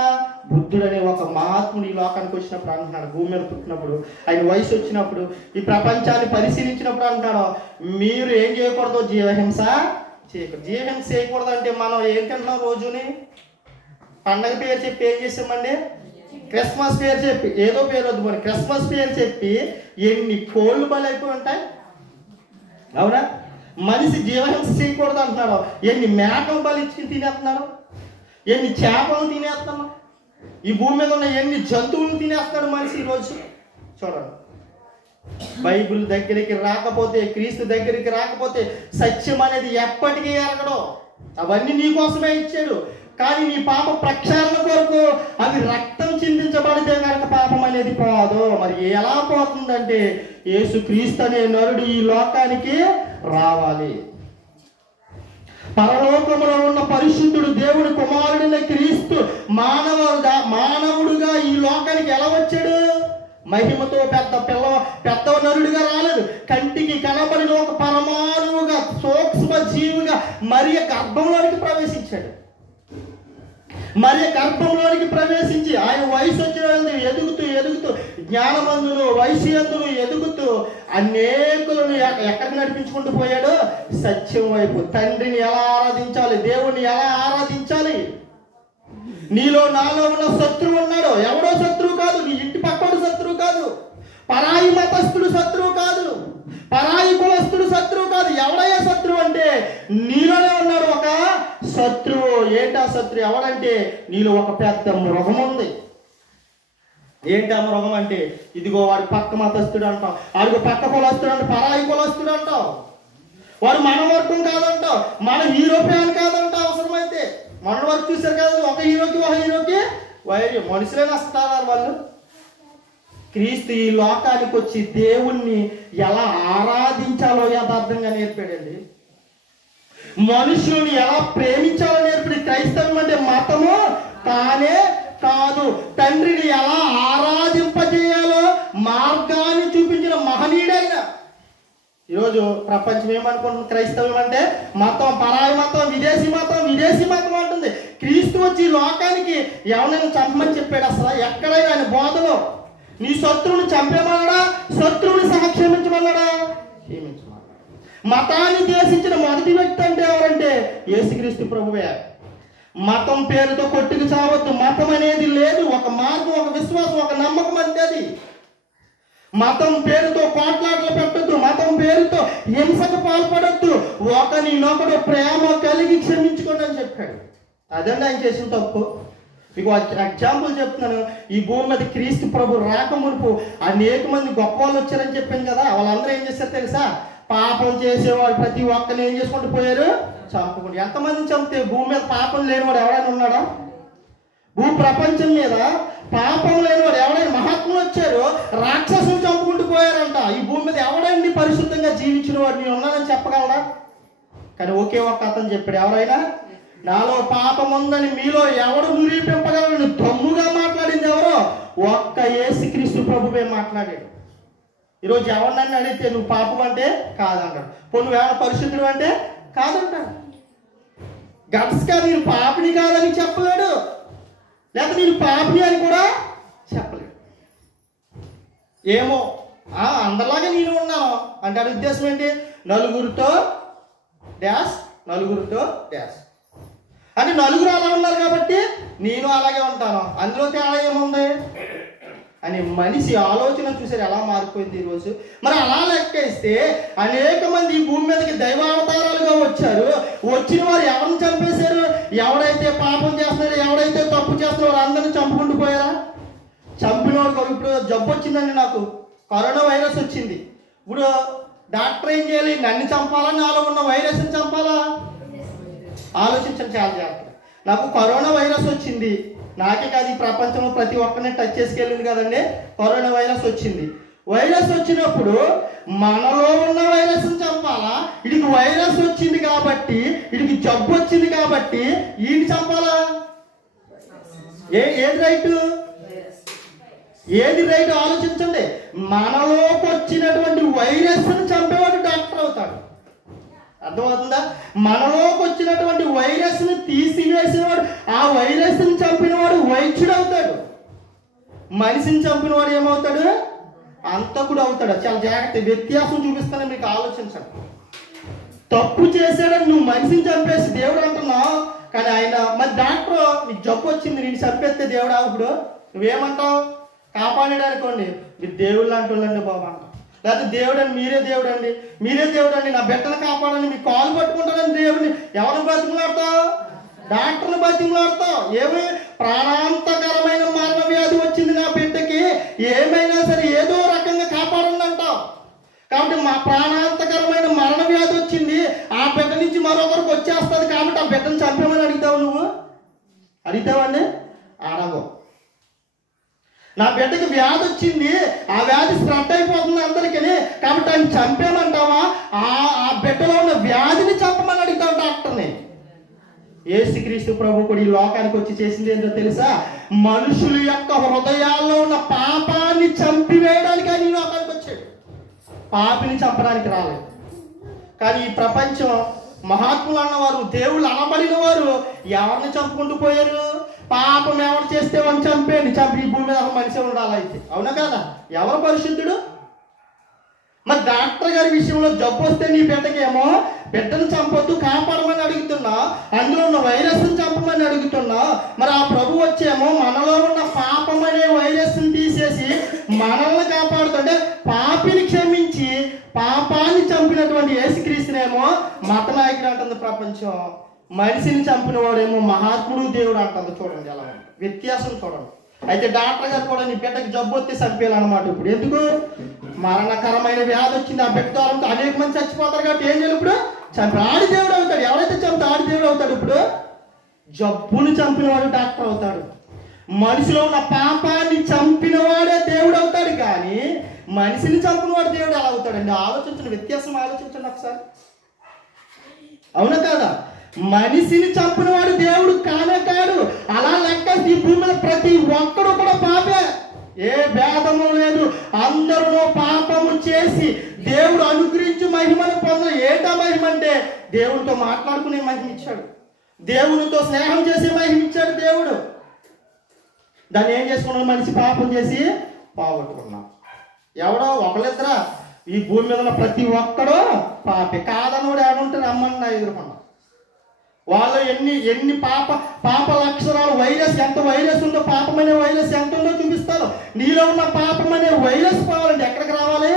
బుద్ధుడు అనే ఒక మహాత్ముడు ఈ లోకానికి వచ్చినప్పుడు అంటున్నాడు. భూమి మీద పుట్టినప్పుడు, ఆయన వయసు వచ్చినప్పుడు, ఈ ప్రపంచాన్ని పరిశీలించినప్పుడు అంటాడు, మీరు ఏం చేయకూడదు? జీవహింస చేయకూడదు. జీవహింస చేయకూడదు అంటే మనం ఏం తింటున్నాం? రోజుని పండగ పేరు చెప్పి ఏం చేసామండి? క్రిస్మస్ పేరు చెప్పి, ఏదో పేరు వద్దు మరి, క్రిస్మస్ పేరు చెప్పి ఎన్ని కోళ్ళు బలైపోయి ఉంటాయి. అవునా? మనిషి జీవహింస చేయకూడదు అంటున్నాడు, ఎన్ని మేకలు బలిచ్చి తినేస్తున్నాడు, ఎన్ని చేపలు తినేస్తున్నాడు, ఈ భూమి మీద ఉన్న ఎన్ని జంతువులను తినేస్తున్నాడు మనిషి ఈరోజు. చూడండి, బైబిల్ దగ్గరికి రాకపోతే, క్రీస్తు దగ్గరికి రాకపోతే సత్యం అనేది ఎప్పటికీ ఎరగడం. అవన్నీ నీ కోసమే ఇచ్చాడు. కానీ నీ పాప ప్రక్షాళన కొరకు అవి రక్తం చిందించబడితే కనుక పాపం అనేది పోదు. మరి ఎలా పోతుందంటే, యేసు క్రీస్తు అనే నరుడు ఈ లోకానికి రావాలి. పరలోకములో ఉన్న పరిశుద్ధుడు దేవుడి కుమారుడైన క్రీస్తు మానవుడుగా ఈ లోకానికి ఎలా వచ్చాడు? మహిమతో పెద్ద నరుడిగా రాలేదు. కంటికి కనబడిన ఒక పరమాణువుగా, సూక్ష్మ జీవిగా మరియ గర్భంలోనికి ప్రవేశించాడు. మరియ గర్భంలోనికి ప్రవేశించి ఆయన వయసు వచ్చిన ఎదుగుతూ జ్ఞానమందును వయసుయందును ఎదుగుతూ అనేకులను ఎక్కడికి నడిపించుకుంటూ పోయాడు? సత్యం వైపు. తండ్రిని ఎలా ఆరాధించాలి, దేవుణ్ణి ఎలా ఆరాధించాలి, నీలో నాలో ఉన్న శత్రువు ఉన్నాడు. ఎవడో శత్రువు కాదు, నీ ఇంటి పక్కడు శత్రువు కాదు, పరాయి మతస్థుడు శత్రువు కాదు, పరాయి కులస్థుడు శత్రువు కాదు. ఎవడయ్యా శత్రువు అంటే నీలోనే ఉన్నాడు ఒక శత్రువు. ఏంటా శత్రువు? ఎవడంటే నీలో ఒక పెద్ద మృగం ఉంది. ఏంటి ఆ మృగం అంటే ఇదిగో వాడు పక్క మతస్థుడు అంటాం, వాడికి పక్క కులస్తుడు అంటే పరాయి కులస్తుడు అంటాం, వాడు మన వర్గం కాదంటాం, మన హీరో ఫ్యాన్ కాదంటాం. అవసరమైతే మన వర్క్ చూసారు కదా, ఒక హీరోకి వైర్యం. మనుషులే నష్టాలు వాళ్ళు. క్రీస్తు ఈ లోకానికి వచ్చి దేవుణ్ణి ఎలా ఆరాధించాలో యథార్థంగా నేర్పాడండి. మనుషుల్ని ఎలా ప్రేమించాలో నేర్పడి. క్రైస్తవం అంటే మతము కానే కాదు, తండ్రిని ఎలా ఆరాధింపజేయాలో మార్గాన్ని చూపించిన మహనీయుడైన. ఈరోజు ప్రపంచం ఏమనుకుంటుంది? క్రైస్తవం అంటే మతం, పరాయి మతం, విదేశీ మతం అంటుంది. క్రీస్తు వచ్చి లోకానికి ఎవరైనా చంపమని చెప్పాడు? అసలు ఎక్కడైనా ఆయన బోధలో నీ శత్రువుని చంపేమన్నాడా? శత్రువుని సహా క్షమించమన్నాడా? క్షమించమన్నాడా. మతాన్ని దేశించిన మొదటి వ్యక్తి అంటే ఎవరంటే యేసుక్రీస్తు ప్రభువే. మతం పేరుతో కొట్టుకు చావద్దు. మతం అనేది లేదు, ఒక మార్గం, ఒక విశ్వాసం, ఒక నమ్మకం అంతే. అది మతం పేరుతో పోట్లాటలు పెట్టద్దు, మతం పేరుతో హింసకు పాల్పడద్దు, ఒకరినొకడు ప్రేమ కలిగి క్షమించుకోండి అని చెప్పాడు. అదండి ఆయన చేసిన తప్పు. మీకు ఎగ్జాంపుల్ చెప్తున్నాను. ఈ భూమి మీద క్రీస్తు ప్రభు రాకమునుపు అనేక మంది గొప్ప వాళ్ళు వచ్చారని చెప్పాను కదా. వాళ్ళందరూ ఏం చేశారు తెలుసా? పాపం చేసేవాడు ప్రతి ఒక్కరిని ఏం చేసుకుంటూ పోయారు? చంపుకుంటూ. ఎంతమందిని చంపితే భూమి మీద పాపం లేనివాడు ఎవరైనా ఉన్నాడా? భూ ప్రపంచం మీద పాపం లేనివాడు ఎవడైనా మహాత్ములు వచ్చారు, రాక్షసులు చంపుకుంటూ పోయారంట. ఈ భూమి మీద ఎవడైనా పరిశుద్ధంగా జీవించిన వాడు నేను ఉన్నానని చెప్పగలరా? కానీ ఒకే ఒక్క అతను చెప్పాడు. ఎవరైనా నాలో పాపం ఉందని మీలో ఎవడు నిరూపింపగలడు? దమ్ముగా మాట్లాడింది ఎవరో? ఒక్క యేసుక్రీస్తు ప్రభువే మాట్లాడాడు. ఈరోజు ఎవరినని అడిగితే నువ్వు పాపం అంటే కాదంటాడు. నువ్వేమైనా పరిశుద్ధుడు అంటే కాదంటాడు. గట్స్గా నేను పాపిని కాదని చెప్పలేడు, లేకపోతే నేను పాపిని అని కూడా చెప్పలేడు. ఏమో అందరిలాగా నేను ఉన్నాను అంటే అది ఉద్దేశం ఏంటి? నలుగురితో డాష్ అంటే నలుగురు అలా ఉన్నారు కాబట్టి నేను అలాగే ఉంటాను, అందులో తేడా ఏముంది అని మనిషి ఆలోచన చూసారు ఎలా మారిపోయింది ఈరోజు. మరి అలా లెక్కేస్తే అనేక మంది ఈ భూమి మీదకి దైవావతారాలుగా వచ్చారు. వచ్చిన వారు ఎవరిని చంపేశారు? ఎవడైతే పాపం చేస్తున్నారో, ఎవడైతే తప్పు చేస్తున్నారో అందరిని చంపుకుంటూ పోయారా? చంపినోడు. ఇప్పుడు జబ్బు వచ్చిందండి, నాకు కరోనా వైరస్ వచ్చింది. ఇప్పుడు డాక్టర్ ఏం చేయాలి? నన్ను చంపాలా, నాలో ఉన్న వైరస్ని చంపాలా? ఆలోచించండి చాలా జాగ్రత్త. నాకు కరోనా వైరస్ వచ్చింది, నాకే కాదు ఈ ప్రపంచంలో ప్రతి ఒక్కరిని టచ్ చేసుకెళ్ళింది కదండి. కరోనా వైరస్ వచ్చింది. వైరస్ వచ్చినప్పుడు మనలో ఉన్న వైరస్ని చంపాలా? వీడికి వైరస్ వచ్చింది కాబట్టి, వీడికి జబ్బు వచ్చింది కాబట్టి వీడిని చంపాలా? ఏది రైట్ ఆలోచించండి. మనలోకి వచ్చినటువంటి వైరస్ని చంపేవాడు డాక్టర్ అవుతాడు. అర్థమవుతుందా? మనలోకి వచ్చినటువంటి వైరస్ని తీసివేసినవాడు, ఆ వైరస్ని చంపినవాడు వైద్యుడు అవుతాడు. మనిషిని చంపినవాడు ఏమవుతాడు? అంతకుడు అవుతాడు. చాలా జాగ్రత్త, వ్యత్యాసం చూపిస్తాను మీకు, ఆలోచించండి. తప్పు చేశాడని నువ్వు మనిషిని చంపేసి దేవుడు అంటున్నావు, కానీ ఆయన మరి డాక్టర్ నీకు జబ్బు వచ్చింది నేను చంపేస్తే దేవుడు ఇప్పుడు నువ్వేమంటావు? కాపాడాడు అనుకోండి, మీరు దేవుళ్ళు అంటుండండి బాబా అంటావు. లేకపోతే దేవుడండి మీరే దేవుడండి నా బిడ్డను కాపాడండి, మీ కాలు పట్టుకుంటాడని దేవుడిని ఎవరిని బతిమలాడతావు? డాక్టర్ని బతిమలాడతావు. ఏమి ప్రాణాంతకరమైన మరణ వ్యాధి వచ్చింది నా బిడ్డకి, ఏమైనా సరే ఏదో రకంగా కాపాడండి అంటావు. కాబట్టి మా ప్రాణాంతకరమైన మరణ వ్యాధి వచ్చింది, ఆ బిడ్డ నుంచి మరొకరికి వచ్చేస్తుంది కాబట్టి ఆ బిడ్డను చంపేమని అడుగుతావు. నువ్వు అడుగుతావండి? అడగవు. నా బిడ్డకి వ్యాధి వచ్చింది, ఆ వ్యాధి స్ప్రెడ్ అయిపోతుంది అందరికీ కాబట్టి ఆయన చంపేమంటావా? ఆ బిడ్డలో ఉన్న వ్యాధిని చంపమని అడుగుతావు డాక్టర్ని. యేసుక్రీస్తు ప్రభు కూడా ఈ లోకానికి వచ్చి చేసింది ఏంటో తెలుసా? మనుషుల యొక్క హృదయాల్లో ఉన్న పాపాన్ని చంపివేయడానికి ఆయన ఈ లోకానికి వచ్చాడు. పాపిని చంపడానికి రాలేదు. కానీ ఈ ప్రపంచం మహాత్ములు అన్నవారు, దేవుళ్ళు అనబడిన వారు ఎవరిని చంపుకుంటూ పోయారు? పాపం ఎవరు చేస్తే వాడిని చంపేయండి, చంపి ఈ భూమి మీద ఒక మనిషి ఉండాలి. అయితే అవునా కదా? ఎవరు పరిశుద్ధుడు? మరి డాక్టర్ గారి విషయంలో జబ్బు వస్తే నీ బిడ్డకేమో బిడ్డను చంపొద్దు కాపాడమని అడుగుతున్నా, అందులో ఉన్న వైరస్ని చంపమని అడుగుతున్నా. మరి ఆ ప్రభు వచ్చేమో మనలో ఉన్న పాపం అనే వైరస్ని తీసేసి మనల్ని కాపాడుతుంటే, పాపిని క్షమించి పాపాన్ని చంపినటువంటి యేసుక్రీస్తునేమో మత నాయకుడు అంటుంది ప్రపంచం, మనిషిని చంపిన వాడేమో మహాత్ముడు దేవుడు అంటుంది. చూడండి ఎలా వ్యత్యాసం చూడండి. అయితే డాక్టర్ గారు కూడా నీ బిడ్డకి జబ్బు వస్తే చంపేయాలన్నమాట. ఇప్పుడు ఎందుకు? మరణకరమైన వ్యాధి వచ్చింది, ఆ బిడ్డ ద్వారా అనేక మంది చచ్చిపోతారు కాబట్టి ఏం చేయాలి? ఇప్పుడు చంపి ఆడి దేవుడు అవుతాడు. ఎవరైతే చంపితే ఆడి దేవుడు అవుతాడు. ఇప్పుడు జబ్బుని చంపిన వాడు డాక్టర్ అవుతాడు. మనిషిలో ఉన్న పాపాన్ని చంపిన వాడే దేవుడు అవుతాడు. కానీ మనిషిని చంపిన వాడు దేవుడు ఎలా అవుతాడండి? ఆలోచించండి, వ్యత్యాసం ఆలోచించండి ఒకసారి. అవునా కాదా? మనిషిని చంపిన వాడు దేవుడు కానే కాడు. అలా లెక్క ఈ భూమి మీద ప్రతి ఒక్కడు కూడా పాపే, ఏ భేదము లేదు. అందరూ పాపము చేసి దేవుడు అనుగ్రహించి మహిమను పొందరు. ఏటా మహిమ అంటే దేవుడితో మాట్లాడుకునే మహిమ ఇచ్చాడు, దేవునితో స్నేహం చేసే మహిమ ఇచ్చాడు దేవుడు. దాన్ని ఏం చేసుకున్నాడు? మనిషి పాపం చేసి పోగొట్టుకున్నాం. ఎవడో ఒకళ్ళిద్దరా? ఈ భూమి మీద ఉన్న ప్రతి ఒక్కడో పాపే. కాదనోడు ఏడుంటారు? అమ్మని నా ఎదుర్కొన్నాం. వాళ్ళు ఎన్ని పాప లక్షణాలు, వైరస్ ఎంత వైరస్ ఉందో, పాపం అనే వైరస్ ఎంత ఉందో చూపిస్తారు. నీలో ఉన్న పాపం అనే వైరస్ పోవాలంటే ఎక్కడికి రావాలి?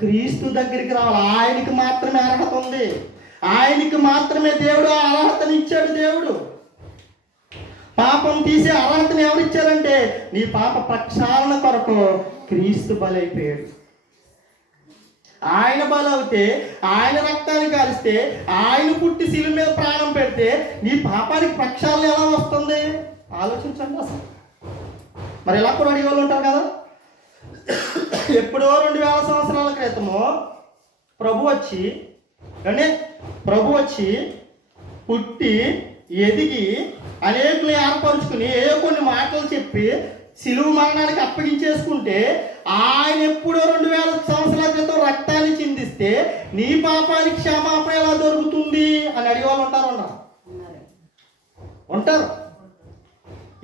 క్రీస్తు దగ్గరికి రావాలి. ఆయనకి మాత్రమే అర్హత ఉంది. ఆయనకి మాత్రమే దేవుడు ఆ అర్హతని ఇచ్చాడు. దేవుడు పాపం తీసే అర్హతని ఎవరిచ్చారంటే నీ పాప ప్రక్షాళన కొరకు క్రీస్తు బలైపోయాడు. ఆయన బలవుతే, ఆయన రక్తాన్ని కారిస్తే, ఆయన పుట్టి శిలువ మీద ప్రాణం పెడితే నీ పాపానికి ప్రక్షాళన ఎలా వస్తుంది? ఆలోచించండి అసలు. మరి ఎలా కూడా అడిగే వాళ్ళు ఉంటారు కదా. ఎప్పుడో 2000 సంవత్సరాల క్రితము ప్రభు వచ్చి పుట్టి ఎదిగి అనేకులు ఏర్పరుచుకుని ఏదో కొన్ని మాటలు చెప్పి శిలువ మరణానికి అప్పగించేసుకుంటే, ఆయన ఎప్పుడో 2000 సంవత్సరాల క్రితం రక్తాన్ని చిందిస్తే నీ పాపానికి క్షమాపణ ఎలా దొరుకుతుంది అని అడిగేవాళ్ళు ఉంటారు.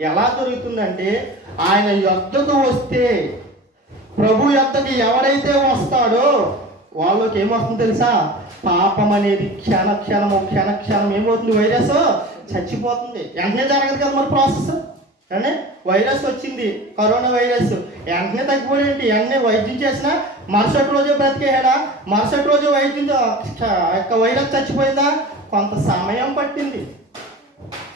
ఎలా దొరుకుతుందంటే ఆయన యొద్దకు వస్తే, ప్రభు యొద్దకి ఎవరైతే వస్తాడో వాళ్ళకి ఏమొస్తుంది తెలుసా? పాపం అనేది క్షణ ఏమవుతుంది? వైరస్ చచ్చిపోతుంది. వెంటనే జరగదు కదా మరి ప్రాసెస్. అంటే వైరస్ వచ్చింది, కరోనా వైరస్, వెంటనే తగ్గిపోయింది. వెంటనే వైద్యం చేసినా మరుసటి రోజే బ్రతికేయడా? మరుసటి రోజు వైద్యం వైరస్ చచ్చిపోయిందా? కొంత సమయం పట్టింది.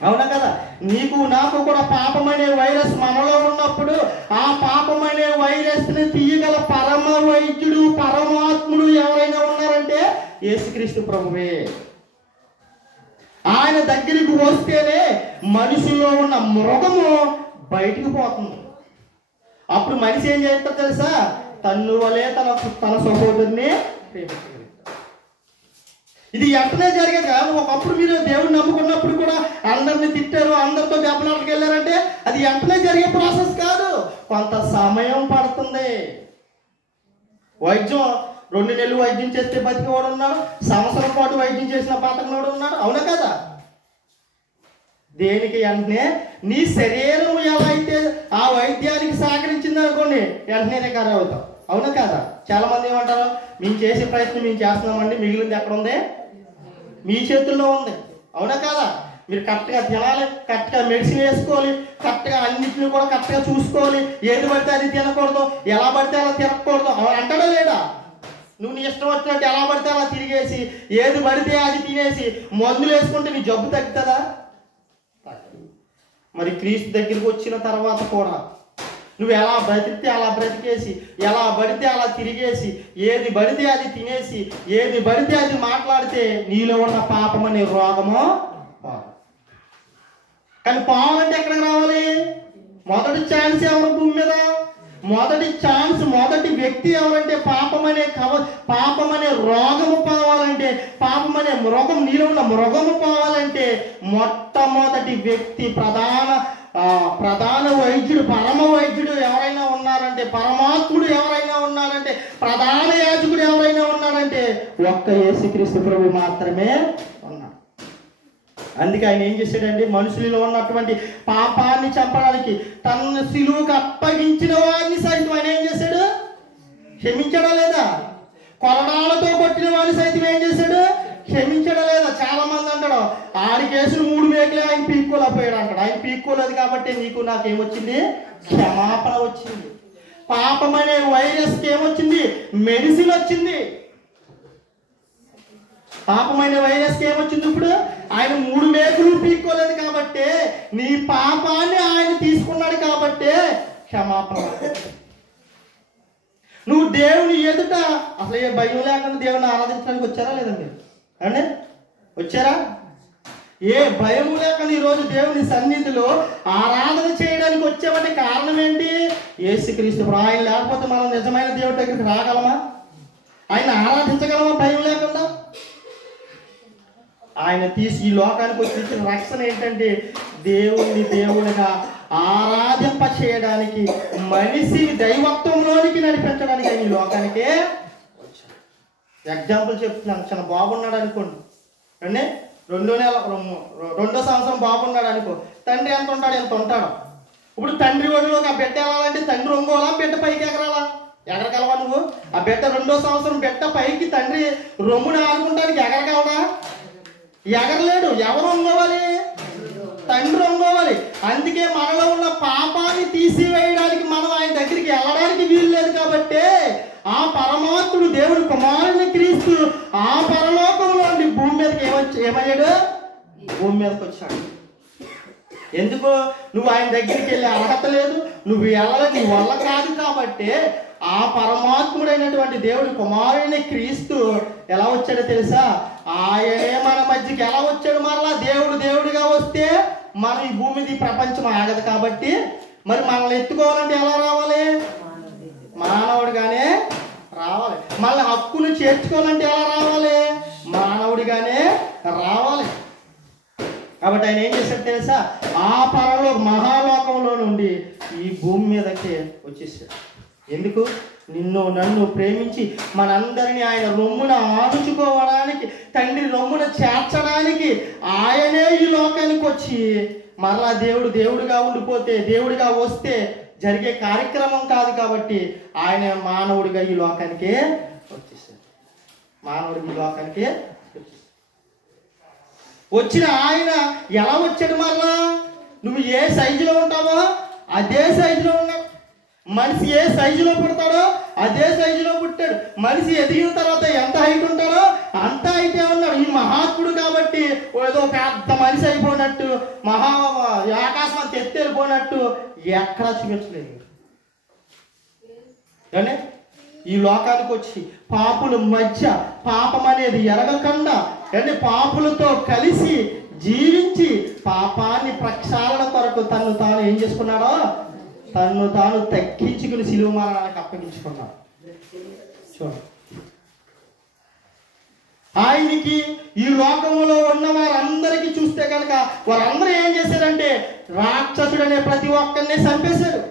అవునా కదా? నీకు నాకు కూడా పాపం అనే వైరస్ మనలో ఉన్నప్పుడు ఆ పాపం అనే వైరస్ని తీయగల పరమ వైద్యుడు, పరమాత్ముడు ఎవరైనా ఉన్నారంటే యేసుక్రీస్తు ప్రభువే. ఆయన దగ్గరికి వస్తేనే మనిషిలో ఉన్న మృగము బయటికి పోతుంది. అప్పుడు మనిషి ఏం చేస్తాడో తెలుసా? తన్ను వలే తన సహోదరుని ప్రేమించగలుగుతాడు. ఇది వెంటనే జరిగేది కాదు. ఒకప్పుడు మీరు దేవుడిని నమ్ముకున్నప్పుడు కూడా అందరిని తిట్టారు, అందరితో దెబ్బలాటకి వెళ్ళారంటే అది వెంటనే జరిగే ప్రాసెస్ కాదు, కొంత సమయం పడుతుంది. వైద్యం 2 నెలలు వైద్యం చేస్తే బతికేవాడు ఉన్నాడు, సంవత్సరం పాటు వైద్యం చేసిన బతకనోడు ఉన్నాడు. అవునా కదా? దేనికి? వెంటనే నీ శరీరం ఎలా అయితే ఆ వైద్యానికి సహకరించింది అనుకోండి, వెంటనే రికవర్ అవుతాం. అవునా కదా? చాలా మంది ఏమంటారు? మేము చేసే ప్రయత్నం మేము చేస్తున్నామండి, మిగిలింది ఎక్కడ ఉంది? మీ చేతుల్లో ఉంది. అవునా కదా? మీరు కరెక్ట్గా తినాలి, కరెక్ట్గా మెడిసిన్ వేసుకోవాలి, కరెక్ట్గా అన్నింటినీ కూడా కరెక్ట్గా చూసుకోవాలి. ఏది పడితే అది తినకూడదు, ఎలా పడితే అలా తినకూడదు అంటాడా లేడా? నువ్వు నీ ఇష్టం వచ్చినట్టు ఎలా పడితే అలా తిరిగేసి ఏది పడితే అది తినేసి మందులు వేసుకుంటే నీ జబ్బు తగ్గుతుందా? మరి క్రీస్తు దగ్గరికి వచ్చిన తర్వాత కూడా నువ్వు ఎలా బ్రతికితే అలా బ్రతికేసి, ఎలా పడితే అలా తిరిగేసి, ఏది పడితే అది తినేసి, ఏది పడితే అది మాట్లాడితే నీలో ఉన్న పాపం అనే రోగము కానీ పోవాలంటే ఎక్కడికి రావాలి? మొదటి ఛాన్స్ ఎవరు భూమి మీద? మొదటి వ్యక్తి ఎవరంటే పాపం అనే రోగము పోవాలంటే, పాపం అనే మృగం, నీలో ఉన్న మృగము పోవాలంటే మొట్టమొదటి వ్యక్తి, ప్రధాన వైద్యుడు, పరమ వైద్యుడు ఎవరైనా ఉన్నారంటే, పరమాత్ముడు ఎవరైనా ఉన్నారంటే, ప్రధాన యాజకుడు ఎవరైనా ఉన్నారంటే ఒక్క యేసుక్రీస్తు ప్రభు మాత్రమే ఉన్నాడు. అందుకే ఆయన ఏం చేశాడండి? మనుషులలో ఉన్నటువంటి పాపాన్ని చంపడానికి తన శిలువకు అప్పగించిన వారిని సైతం ఆయన ఏం చేశాడు? క్షమించడా లేదా? కొరడాలతో కొట్టిన వారిని సైతం ఏం చేశాడు? క్షమించడా లేదా? చాలా మంది అంటాడు ఆడి కేసులు 3 మేకలే ఆయన పీక్కోలేకపోయాడు అంటాడు. ఆయన పీక్కోలేదు కాబట్టి నీకు నాకేమొచ్చింది? క్షమాపణ వచ్చింది. పాపం అనే వైరస్కి ఏమొచ్చింది? మెడిసిన్ వచ్చింది. పాపమైన వైరస్కి ఏమొచ్చింది? ఇప్పుడు ఆయన 3 మేకులు పీక్కోలేదు కాబట్టి నీ పాపాన్ని ఆయన తీసుకున్నాడు కాబట్టి క్షమాపణ. నువ్వు దేవుని ఎదుట అసలు ఏ భయం లేకుండా దేవుని ఆరాధించడానికి వచ్చారా లేదండి? అంటే వచ్చారా? ఏ భయం లేకుండా ఈరోజు దేవుని సన్నిధిలో ఆరాధన చేయడానికి వచ్చామంటే కారణం ఏంటి? యేసుక్రీస్తు. ఆయన లేకపోతే మనం నిజమైన దేవుడి దగ్గరికి రాగలమా? ఆయన ఆరాధించగలమా భయం లేకుండా? ఆయన తీసి ఈ లోకానికి వచ్చిన రక్షణ ఏంటంటే దేవుణ్ణి దేవునిగా ఆరాధింప చేయడానికి, మనిషిని దైవత్వంలోనికి నడిపించడానికి ఆయన ఈ లోకానికే వచ్చాడు. ఎగ్జాంపుల్ చెప్తున్నాను. చిన్న బాబున్నాడు అనుకోండి అంటే 2వ సంవత్సరం బాబున్నాడు అనుకో, తండ్రి ఎంత ఉంటాడు? ఎంత ఉంటాడు? ఇప్పుడు తండ్రి ఒడిలోకి ఆ బిడ్డ వెళ్ళాలంటే తండ్రి ఒంగోలా, బిడ్డ పైకి ఎగరాలా? ఎగరగలవా నువ్వు? ఆ బిడ్డ 2వ సంవత్సరం బిడ్డ పైకి తండ్రి రొమ్ముని ఆడుకుంటానికి ఎగరగలవా? ఎగరలేడు. ఎవరు ఒంగోవాలి? తండ్రి ఒంగోవాలి. అందుకే మనలో ఉన్న పాపాన్ని తీసివేయడానికి మనం ఆయన దగ్గరికి వెళ్ళడానికి వీలు లేదు కాబట్టి ఆ పరమాత్ముడు దేవుడు కుమారుని క్రీస్తు ఆ పరలోకంలో భూమి మీదకి ఏమయ్యాడు? భూమి మీదకి వచ్చాడు. ఎందుకు? నువ్వు ఆయన దగ్గరికి వెళ్ళే అర్హత లేదు, నువ్వు వెళ్ళలేదు, నీ వల్ల కాదు కాబట్టి ఆ పరమాత్ముడైనటువంటి దేవుడి కుమారుని క్రీస్తు ఎలా వచ్చాడో తెలుసా? ఆయనే మన మధ్యకి ఎలా వచ్చాడు? మరలా దేవుడిగా వస్తే మనం ఈ భూమిది ప్రపంచం ఆగదు కాబట్టి మరి మనల్ని ఎత్తుకోవాలంటే ఎలా రావాలి? మానవుడిగానే రావాలి. మళ్ళీ హక్కును చేర్చుకోవాలంటే ఎలా రావాలి? మానవుడిగానే రావాలి. కాబట్టి ఆయన ఏం చేశాడు తెలుసా? ఆ మహాలోకంలో నుండి ఈ భూమి మీదకి వచ్చేసాడు. ఎందుకు? నిన్ను నన్ను ప్రేమించి మనందరినీ ఆయన రొమ్మున ఆనుచుకోవడానికి, తండ్రి రొమ్మున చేర్చడానికి ఆయనే ఈ లోకానికి వచ్చి మరలా దేవుడిగా ఉండిపోతే, దేవుడిగా వస్తే జరిగే కార్యక్రమం కాదు కాబట్టి ఆయన మానవుడిగా ఈ లోకానికే వచ్చేసాడు. మానవుడికి ఈ లోకానికే వచ్చిన ఆయన ఎలా వచ్చాడు? మరలా నువ్వు ఏ సైజులో ఉంటావో అదే సైజులో ఉన్నావు. మనిషి ఏ సైజులో పుడతాడో అదే సైజులో పుట్టాడు. మనిషి ఎదిగిన తర్వాత ఎంత హైట్ ఉంటాడో అంత హైటే ఉన్నాడు. ఈ మహాత్ముడు కాబట్టి ఏదో పెద్ద మనిషి అయిపోయినట్టు, ఆకాశం అంత ఎత్తి వెళ్ళిపోయినట్టు ఎక్కడా చూపించలేదు. కానీ ఈ లోకానికి వచ్చి పాపుల మధ్య పాపం అనేది ఎరగకుండా అంటే పాపులతో కలిసి జీవించి పాపాన్ని ప్రక్షాళన కొరకు తను తాను ఏం చేసుకున్నాడో తను తాను తగ్గించుకుని సిలువ మరణానికి అప్పగించుకున్నాడు. చూడండి, ఆయనకి ఈ లోకంలో ఉన్న వారందరికీ చూస్తే కనుక వారందరూ ఏం చేశారంటే రాక్షసుడు అనే ప్రతి ఒక్కరిని చంపేశారు.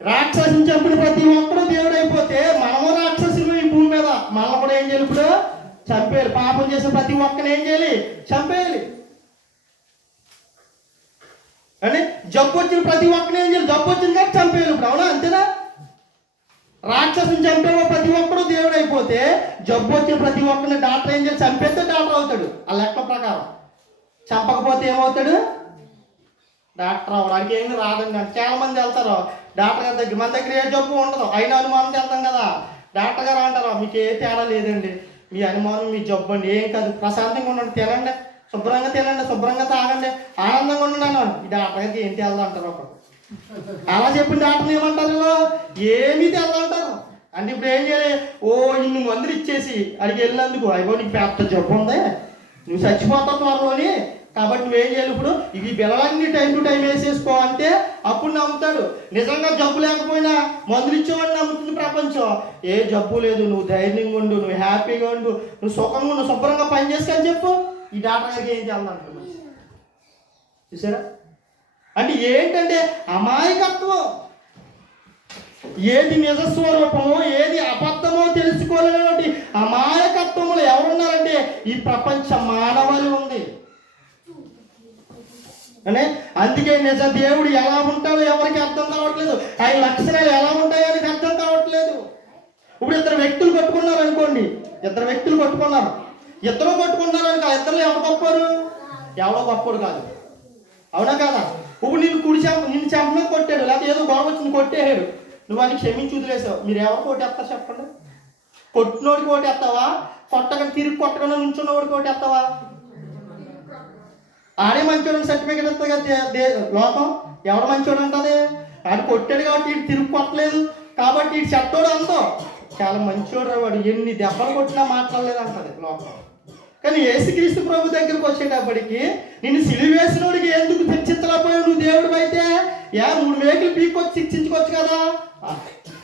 రాక్షసుని చంపిన ప్రతి ఒక్కరు దేవుడు అయిపోతే మనము రాక్షసులు ఈ భూమి మీద. మనం కూడా ఏం చేయాలి? ఇప్పుడు చంపేయాలి. పాపం చేసిన ప్రతి ఒక్కరిని ఏం చేయాలి? చంపేయాలి. అంటే జబ్బు వచ్చిన ప్రతి ఒక్కరిని ఏం చేయాలి? జబ్బు వచ్చింది కాబట్టి చంపేయాలి. ఇప్పుడు అవునా? అంతేనా? రాక్షసుని చంపేవో ప్రతి ఒక్కరు దేవుడు అయిపోతే జబ్బు వచ్చిన ప్రతి ఒక్కరిని డాక్టర్ ఏం చేయాలి? చంపేస్తే డాక్టర్ అవుతాడు. ఆ లెక్క ప్రకారం చంపకపోతే ఏమవుతాడు? డాక్టర్ అవడానికి ఏమి రాదండి. చాలా మంది వెళ్తారు డాక్టర్ గారి దగ్గర. మన దగ్గర ఏ జబ్బు ఉండదు, అయినా అనుమానం వెళ్తాం కదా. డాక్టర్ గారు అంటారు మీకు ఏ తేడా లేదండి, మీ అనుమానం మీ జబ్బు అండి, ఏం కాదు, ప్రశాంతంగా ఉండండి, తినండి, శుభ్రంగా తినండి, శుభ్రంగా తాగండి, ఆనందంగా ఉండండి. ఈ డాక్టర్ గారికి ఏంటి వెళ్దా అంటారు ఒకరు. అలా చెప్పిన డాక్టర్లు ఏమంటారు? ఏమీ తెల్లంటారు. అంటే ఇప్పుడు ఏం చేయాలి? ఓ ఇన్ని మందులు ఇచ్చేసి అడిగి వెళ్ళినందుకు అయ్యో నీకు పెద్ద జబ్బు ఉంది, నువ్వు చచ్చిపోతావు త్వరలోని, కాబట్టి నువ్వేం చేయాలి? ఇప్పుడు ఇవి బిల్లలన్నీ టైం టు టైం వేసేసుకో అంటే అప్పుడు నమ్ముతాడు. నిజంగా జబ్బు లేకపోయినా మందులు ఇచ్చేవాడిని నమ్ముతుంది ప్రపంచం. ఏ జబ్బు లేదు, నువ్వు ధైర్యంగా ఉండు, నువ్వు హ్యాపీగా ఉండు, నువ్వు సుఖంగా ఉండు, శుభ్రంగా పని చేసుకొని చెప్పు. ఈ డాక్టర్ గారికి ఏం చేయాలంటున్నావు? చూసారా? అంటే ఏంటంటే అమాయకత్వం. ఏది నిజస్వరూపమో ఏది అబద్ధమో తెలుసుకోలేనటువంటి అమాయకత్వంలో ఎవరున్నారంటే ఈ ప్రపంచ మానవాళి ఉంది. అంటే అందుకే నిజ దేవుడు ఎలా ఉంటాడో ఎవరికి అర్థం కావట్లేదు, ఆయన లక్షణాలు ఎలా ఉంటాయో ఆయనకి అర్థం కావట్లేదు. ఇప్పుడు ఇద్దరు వ్యక్తులు కొట్టుకున్నారు అనుకోండి, ఇద్దరు వ్యక్తులు కొట్టుకున్నారు, ఇద్దరు కొట్టుకుంటున్నారు అనుకో, ఇద్దరు ఎవరు గొప్పరు? ఎవడో గొప్పడు కాదు, అవునా కదా? ఇప్పుడు నిన్ను చెంప కొట్టాడు, లేకపోతే ఏదో గొడవ వచ్చింది కొట్టేయాడు, నువ్వు అని క్షమించి వదిలేసావు. మీరు ఎవరు కోటేస్తారు చెప్పండి? కొట్టినోడికి కోటేస్తావా? తిరిగి కొట్టకుండా నుంచున్నోడికి కోటేస్తావా? ఆడే మంచోడని సర్టిఫికేట్ ఇస్తుంది కదా లోకం. ఎవడు మంచోడు అంటది? ఆడు కొట్టాడు కాబట్టి ఇటు తిరిగి కొట్టలేదు కాబట్టి ఇటు చెట్టోడు అందో చాలా మంచోడు వాడు, ఎన్ని దెబ్బలు కొట్టినా మాట్లాడలేదు అంటది లోకం. కానీ యేసుక్రీస్తు ప్రభు దగ్గరకు వచ్చేటప్పటికి నిన్ను సిలువేసినోడికి ఎందుకు శిక్షించలేకపోయావు? నువ్వు దేవుడు అయితే 3 మేకులు పీక్కొచ్చి శిక్షించుకోవచ్చు కదా.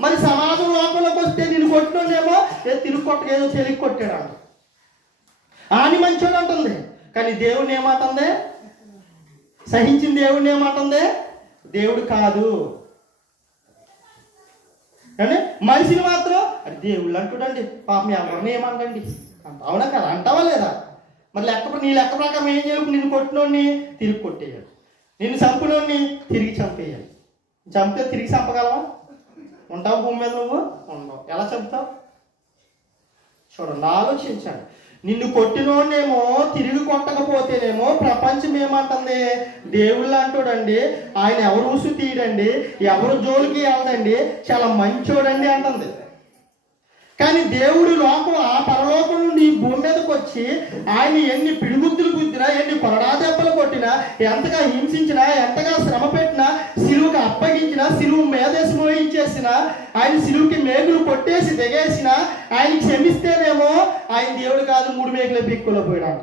మరి సమాజం లోపంలోకి వస్తే నిన్ను కొట్టినోడేమో తిరిగి కొట్టలేదో తెలిగి కొట్టాడు అంట, ఆని మంచోడు అంటుంది. కానీ దేవుడిని ఏమాటందే? సహించిన దేవుడిని ఏమాటందే? దేవుడు కాదు. కానీ మనిషిని మాత్రం అది దేవుళ్ళు అంటుడండి, పాపం ఎవరిని ఏమంటండి అంట, అవునా కదా? అంటావా లేదా? మరి నీ లెక్క ప్రకారం ఏం చేయాలి? నిన్ను కొట్టినోడిని తిరిగి కొట్టేయాలి, నిన్ను చంపినోడిని తిరిగి చంపేయాలి. చంపితే తిరిగి చంపగలవా? ఉంటావు భూమి మీద? నువ్వు ఉండవు. ఎలా చంపుతావు? చూడండి, ఆలోచించండి. నిన్ను కొట్టినోడేమో తిరిగి కొట్టకపోతేనేమో ప్రపంచం ఏమంటుంది? దేవుళ్ళు అంటాడండి, ఆయన ఎవరు ఊసు తీయడండి, ఎవరు జోలికి వెళ్ళదండి, చాలా మంచోడండి అంటుంది. కానీ దేవుడు లోకం ఆ పరలోకం నుండి భూమి మీదకి వచ్చి ఆయన ఎన్ని పిడిగుద్దులు గుద్దినా, ఎన్ని కొరడా దెబ్బలు కొట్టినా, ఎంతగా హింసించినా, ఎంతగా శ్రమ పెట్టినా, సిలువుకి అప్పగించినా, సిలువు మేదేసి మోయించేసినా, ఆయన సిలువుకి మేకులు కొట్టేసి దిగేసిన ఆయన క్షమిస్తేనేమో ఆయన దేవుడు కాదు, 3 మేకుల పిక్కులో పోయాడు.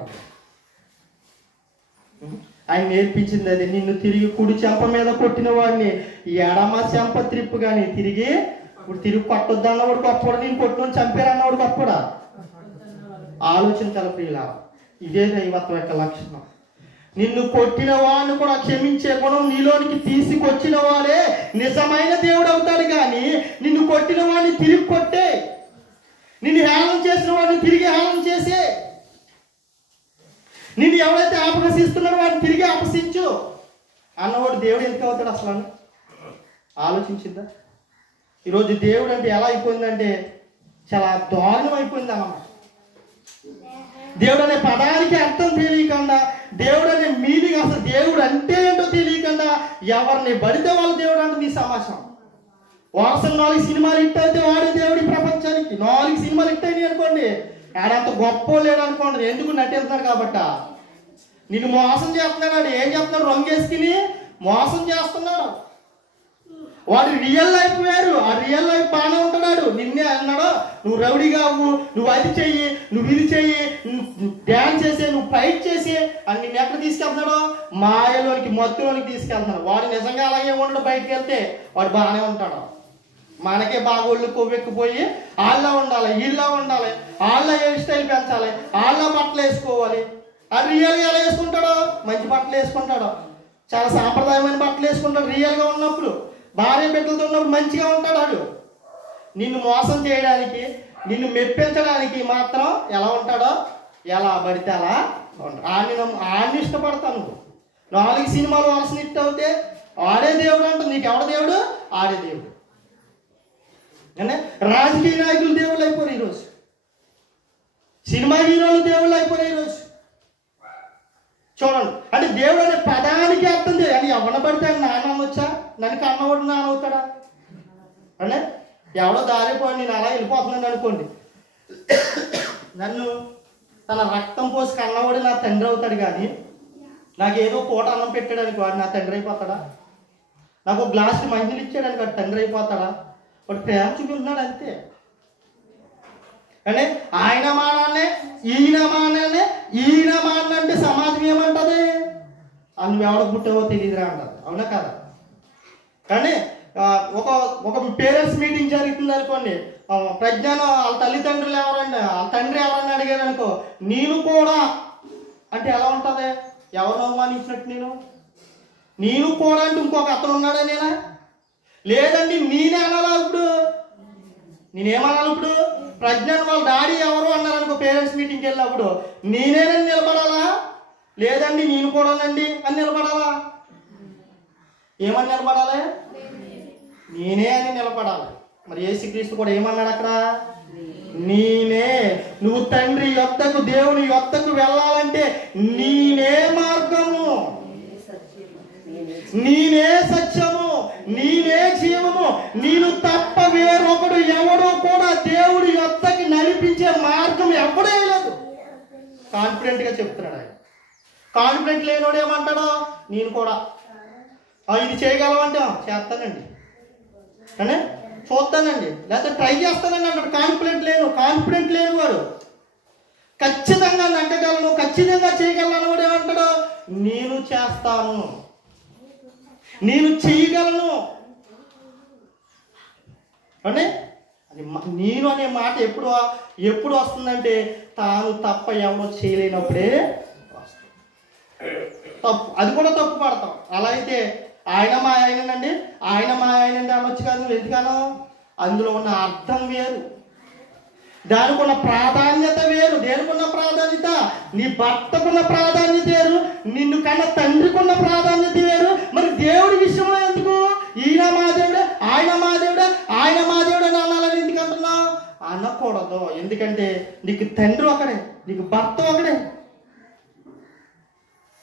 ఆయన నేర్పించింది అది. నిన్ను తిరిగి కుడి చెంప మీద కొట్టిన వాడిని ఎడమ చెంప త్రిప్పు కానీ తిరిగి కొట్టొద్దు అన్నవాడు గొప్పవాడు, నేను కొట్టుకొని చంపారు అన్నవాడు గొప్పడా? ఆలోచించాలి ప్రియులా, ఇదే దైవత్వం యొక్క లక్షణం. నిన్ను కొట్టిన వాడిని కూడా క్షమించే గుణం నీలోనికి తీసుకొచ్చిన వాడే నిజమైన దేవుడు అవుతాడు. కానీ నిన్ను కొట్టిన వాడిని తిరిగి కొట్టే, నిన్ను హేళన చేసిన వాడిని తిరిగి హేళన చేసే, నిన్ను ఎవరైతే అపహసిస్తున్నాడో వాడిని తిరిగి అపహసించు అన్నవాడు దేవుడు ఎందుకు అవుతాడు అసలు? ఆలోచించిందా? ఈరోజు దేవుడు అంటే ఎలా అయిపోయిందంటే చాలా దారుణం అయిపోయింది అన్నమాట. దేవుడు అనే పదానికి అర్థం తెలియకుండా, దేవుడు అనే మీనింగ్ అసలు దేవుడు అంటే ఏంటో తెలియకుండా ఎవరిని పడితే వాళ్ళు దేవుడు అంటే ఈ సమాజం. వారసం 4 సినిమాలు హిట్ అయితే వాడే దేవుడి ప్రపంచానికి. 4 సినిమాలు హిట్ అయినాయి అనుకోండి, ఆడంత గొప్ప లేడు అనుకోండి, ఎందుకు నటిస్తున్నాడు కాబట్ట. నిన్ను మోసం చేస్తున్నాడు. ఏం చేస్తున్నాడు? రంగేసుకుని మోసం చేస్తున్నాడు. వాడు రియల్ లైఫ్ వేరు, ఆ రియల్ లైఫ్ బాగానే ఉంటున్నాడు. నిన్నే అన్నాడు, నువ్వు రౌడీగా అవ్వు, నువ్వు అది చెయ్యి, నువ్వు ఇది చెయ్యి, డ్యాన్స్ చేసే, నువ్వు ఫైట్ చేసి అని నిన్ను ఎక్కడ తీసుకెళ్తున్నాడు? మాయలోనికి, మత్తులోనికి తీసుకెళ్తున్నాడు. వాడు నిజంగా అలాగే ఉండడు. బయటకు వెళ్తే వాడు బాగానే ఉంటాడు. మనకే బాగా ఒళ్ళు కొవ్వెక్కిపోయి వాళ్ళ ఉండాలి, వీళ్ళ ఉండాలి, వాళ్ళ హెయిర్ స్టైల్ పెంచాలి, వాళ్ళ బట్టలు వేసుకోవాలి. అది రియల్గా ఎలా వేసుకుంటాడో? మంచి బట్టలు వేసుకుంటాడు, చాలా సాంప్రదాయమైన బట్టలు వేసుకుంటాడు. రియల్గా ఉన్నప్పుడు, భార్య బిడ్డలతో ఉన్నప్పుడు మంచిగా ఉంటాడు. వాడు నిన్ను మోసం చేయడానికి, నిన్ను మెప్పించడానికి మాత్రం ఎలా ఉంటాడో, ఎలా పడితే అలా ఉంటాడు. ఆడిని ఇష్టపడతాను. 4 సినిమాలు వరుస హిట్ అవుతే ఆడే దేవుడు అంటుంది. నీకు ఎవడ దేవుడు? ఆడే దేవుడు. అంటే రాజకీయ నాయకులు దేవుళ్ళు అయిపోయారు ఈరోజు, సినిమా హీరోలు దేవుళ్ళు అయిపోయారు ఈరోజు. చూడండి, అంటే దేవుడు అనే పదానికి అర్థం తెలియదు. అని ఎవరిని పడితే నాన్న అనొచ్చా? నన్ను కన్నవాడు నాన్న అవుతాడా? అంటే ఎవడో దారిపోయి నేను అలా వెళ్ళిపోతున్నాను అనుకోండి, నన్ను తన రక్తం పోసి కన్నవాడు నా తండ్రి అవుతాడు. కానీ నాకు ఏదో పూట అన్నం పెట్టాడానికి వాడు నా తండ్రి అయిపోతాడా? నాకు ఒక గ్లాసు మంచిలు ఇచ్చాడానికి వాడు తండ్రి అయిపోతాడా? వాడు ప్రేమ చూపించున్నాడు అంతే. అంటే ఆయన మానాన్నే, ఈయన మానాన్నే, ఈయన మానంటే సమాజం ఏమంటది? నువ్వు ఎవడో పుట్టావో తెలియదురా అంటది, అవునా కదా? కానీ ఒక పేరెంట్స్ మీటింగ్ జరుగుతుంది అనుకోండి, ప్రజ్ఞానం వాళ్ళ తల్లిదండ్రులు ఎవరండి, వాళ్ళ తండ్రి ఎవరన్నా అడిగారు అనుకో, నేను కూడా అంటే ఎలా ఉంటుంది? ఎవరిని అవమానించినట్టు? నేను కూడా అంటే ఇంకొక అతను ఉన్నాడా? నేనా? లేదండి నేనే అనాలా? ఇప్పుడు నేనేమనాలి? ఇప్పుడు ప్రజ్ఞానం వాళ్ళ డాడీ ఎవరు అన్నారు అనుకో, పేరెంట్స్ మీటింగ్కి వెళ్ళినప్పుడు నేనేనని నిలబడాలా? లేదండి నేను కూడానండి అని నిలబడాలా? ఏమని నిలబడాలి? నేనే అని నిలబడాలి. మరి యేసుక్రీస్తు కూడా ఏమన్నాడు అక్కడ? నేనే. నువ్వు తండ్రి యొద్దకు, దేవుని యొద్దకు వెళ్ళాలంటే నేనే మార్గము, నేనే సత్యము, నేనే జీవము, నేను తప్ప వేరొకడు ఎవడో కూడా దేవుడి యొద్దకి నడిపించే మార్గం ఎవడే లేదు. కాన్ఫిడెంట్గా చెప్తున్నాడు ఆయన. కాన్ఫిడెంట్ లేనోడు ఏమంటాడో, నేను కూడా ఇది చేయగలమంటే చేస్తానండి కానీ చూస్తానండి, లేకపోతే ట్రై చేస్తానండి అంటాడు. కాన్ఫిడెంట్ లేని వాడు ఖచ్చితంగా నగ్గగలను, ఖచ్చితంగా చేయగలను వాడు ఏమంటాడు, నేను చేస్తాను, నేను చేయగలను అంటే అది నేను అనే మాట ఎప్పుడు వస్తుందంటే తాను తప్ప ఎవరో చేయలేనప్పుడే వస్తుంది. తప్పు, అది కూడా తప్పు పడతాం. అలా అయితే ఆయన మా ఆయనండి, ఆయన మా ఆయనండి అనొచ్చు కాదు. ఎందుకనో అందులో ఉన్న అర్థం వేరు, దానికి ఉన్న ప్రాధాన్యత వేరు. దేనికున్న ప్రాధాన్యత, నీ భర్తకున్న ప్రాధాన్యత వేరు, నిన్ను కన్నా తండ్రికున్న ప్రాధాన్యత వేరు. మరి దేవుడి విషయంలో ఎందుకు ఈయన మా దేవుడే, ఆయన మా దేవుడే, ఆయన మా దేవుడే అని అనాలని ఎందుకు అంటున్నావు? అనకూడదు. ఎందుకంటే నీకు తండ్రి ఒకడే, నీకు భర్త ఒకడే.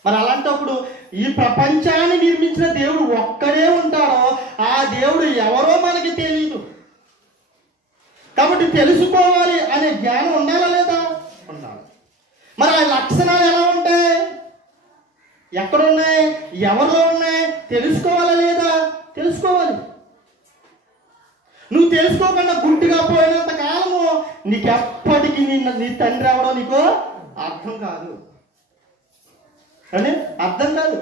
మరి అలాంటప్పుడు ఈ ప్రపంచాన్ని నిర్మించిన దేవుడు ఒక్కడే ఉంటాడో ఆ దేవుడు ఎవరో మనకి తెలియదు. కాబట్టి తెలుసుకోవాలి అనే జ్ఞానం ఉండాలా లేదా? ఉండాలి. మరి ఆ లక్షణాలు ఎలా ఉంటాయి, ఎక్కడున్నాయి, ఎవరిలో ఉన్నాయి, తెలుసుకోవాలా లేదా? తెలుసుకోవాలి. నువ్వు తెలుసుకోకుండా గుడ్డిగా పోయినంత కాలము నీకు ఎప్పటికీ నీ తండ్రి ఎవడో నీకు అర్థం కాదు అని అర్థం కాదు.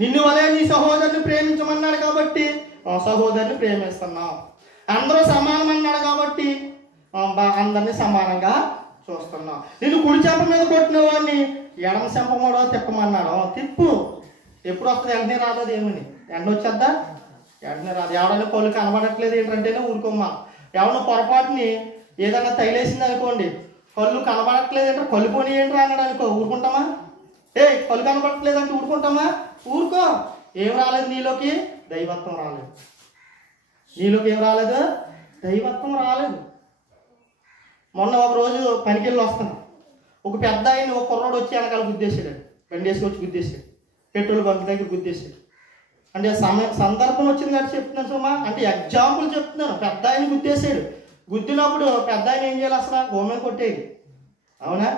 నిన్ను వలే నీ సహోదరుని ప్రేమించమన్నాడు కాబట్టి సహోదరుని ప్రేమిస్తున్నావు. అందరూ సమానం అన్నాడు కాబట్టి అందరినీ సమానంగా చూస్తున్నావు. నిన్ను కుడి చెంప మీద కొట్టిన వాడిని ఎడమ చెంప కూడా తిప్పమన్నాడు, తిప్పు. ఎప్పుడు వస్తుంది? వెంటనే రాదు. ఏమని ఎండ వచ్చేద్దా? వెంటనే రాదు. ఎవడైనా పళ్ళు కనబడట్లేదు ఏంటంటేనే ఊరుకోమ్మా. ఎవరిన పొరపాటుని ఏదైనా తగిలేసింది అనుకోండి, కళ్ళు కనబడట్లేదు అంటే కళ్ళు పోనీ ఏంటి అన్నాడు అనుకో, ఊరుకుంటామా? కళ్ళు కనబడట్లేదు అంటే ఊరుకుంటామా? ఊరుకో. ఏం రాలేదు నీలోకి? దైవత్వం రాలేదు. నీలోకి ఏం రాలేదు? దైవత్వం రాలేదు. మొన్న ఒక రోజు పనికెళ్ళి వస్తాను, ఒక పెద్ద ఆయన ఒక కుర్రోడు వచ్చి వెనకాల గుద్దేశాడు, బండి వేసుకొచ్చి గుద్దేశాడు, పెట్రోల్ బంక్ దగ్గర గుద్దేశాడు. అంటే సందర్భం వచ్చింది కాబట్టి చెప్తున్నాను సుమా, అంటే ఎగ్జాంపుల్ చెప్తున్నాను. పెద్ద ఆయన గుద్దేశాడు. గుద్దినప్పుడు పెద్ద ఆయన ఏం చేయాలి? అసలు గోమే కొట్టేది, అవునా?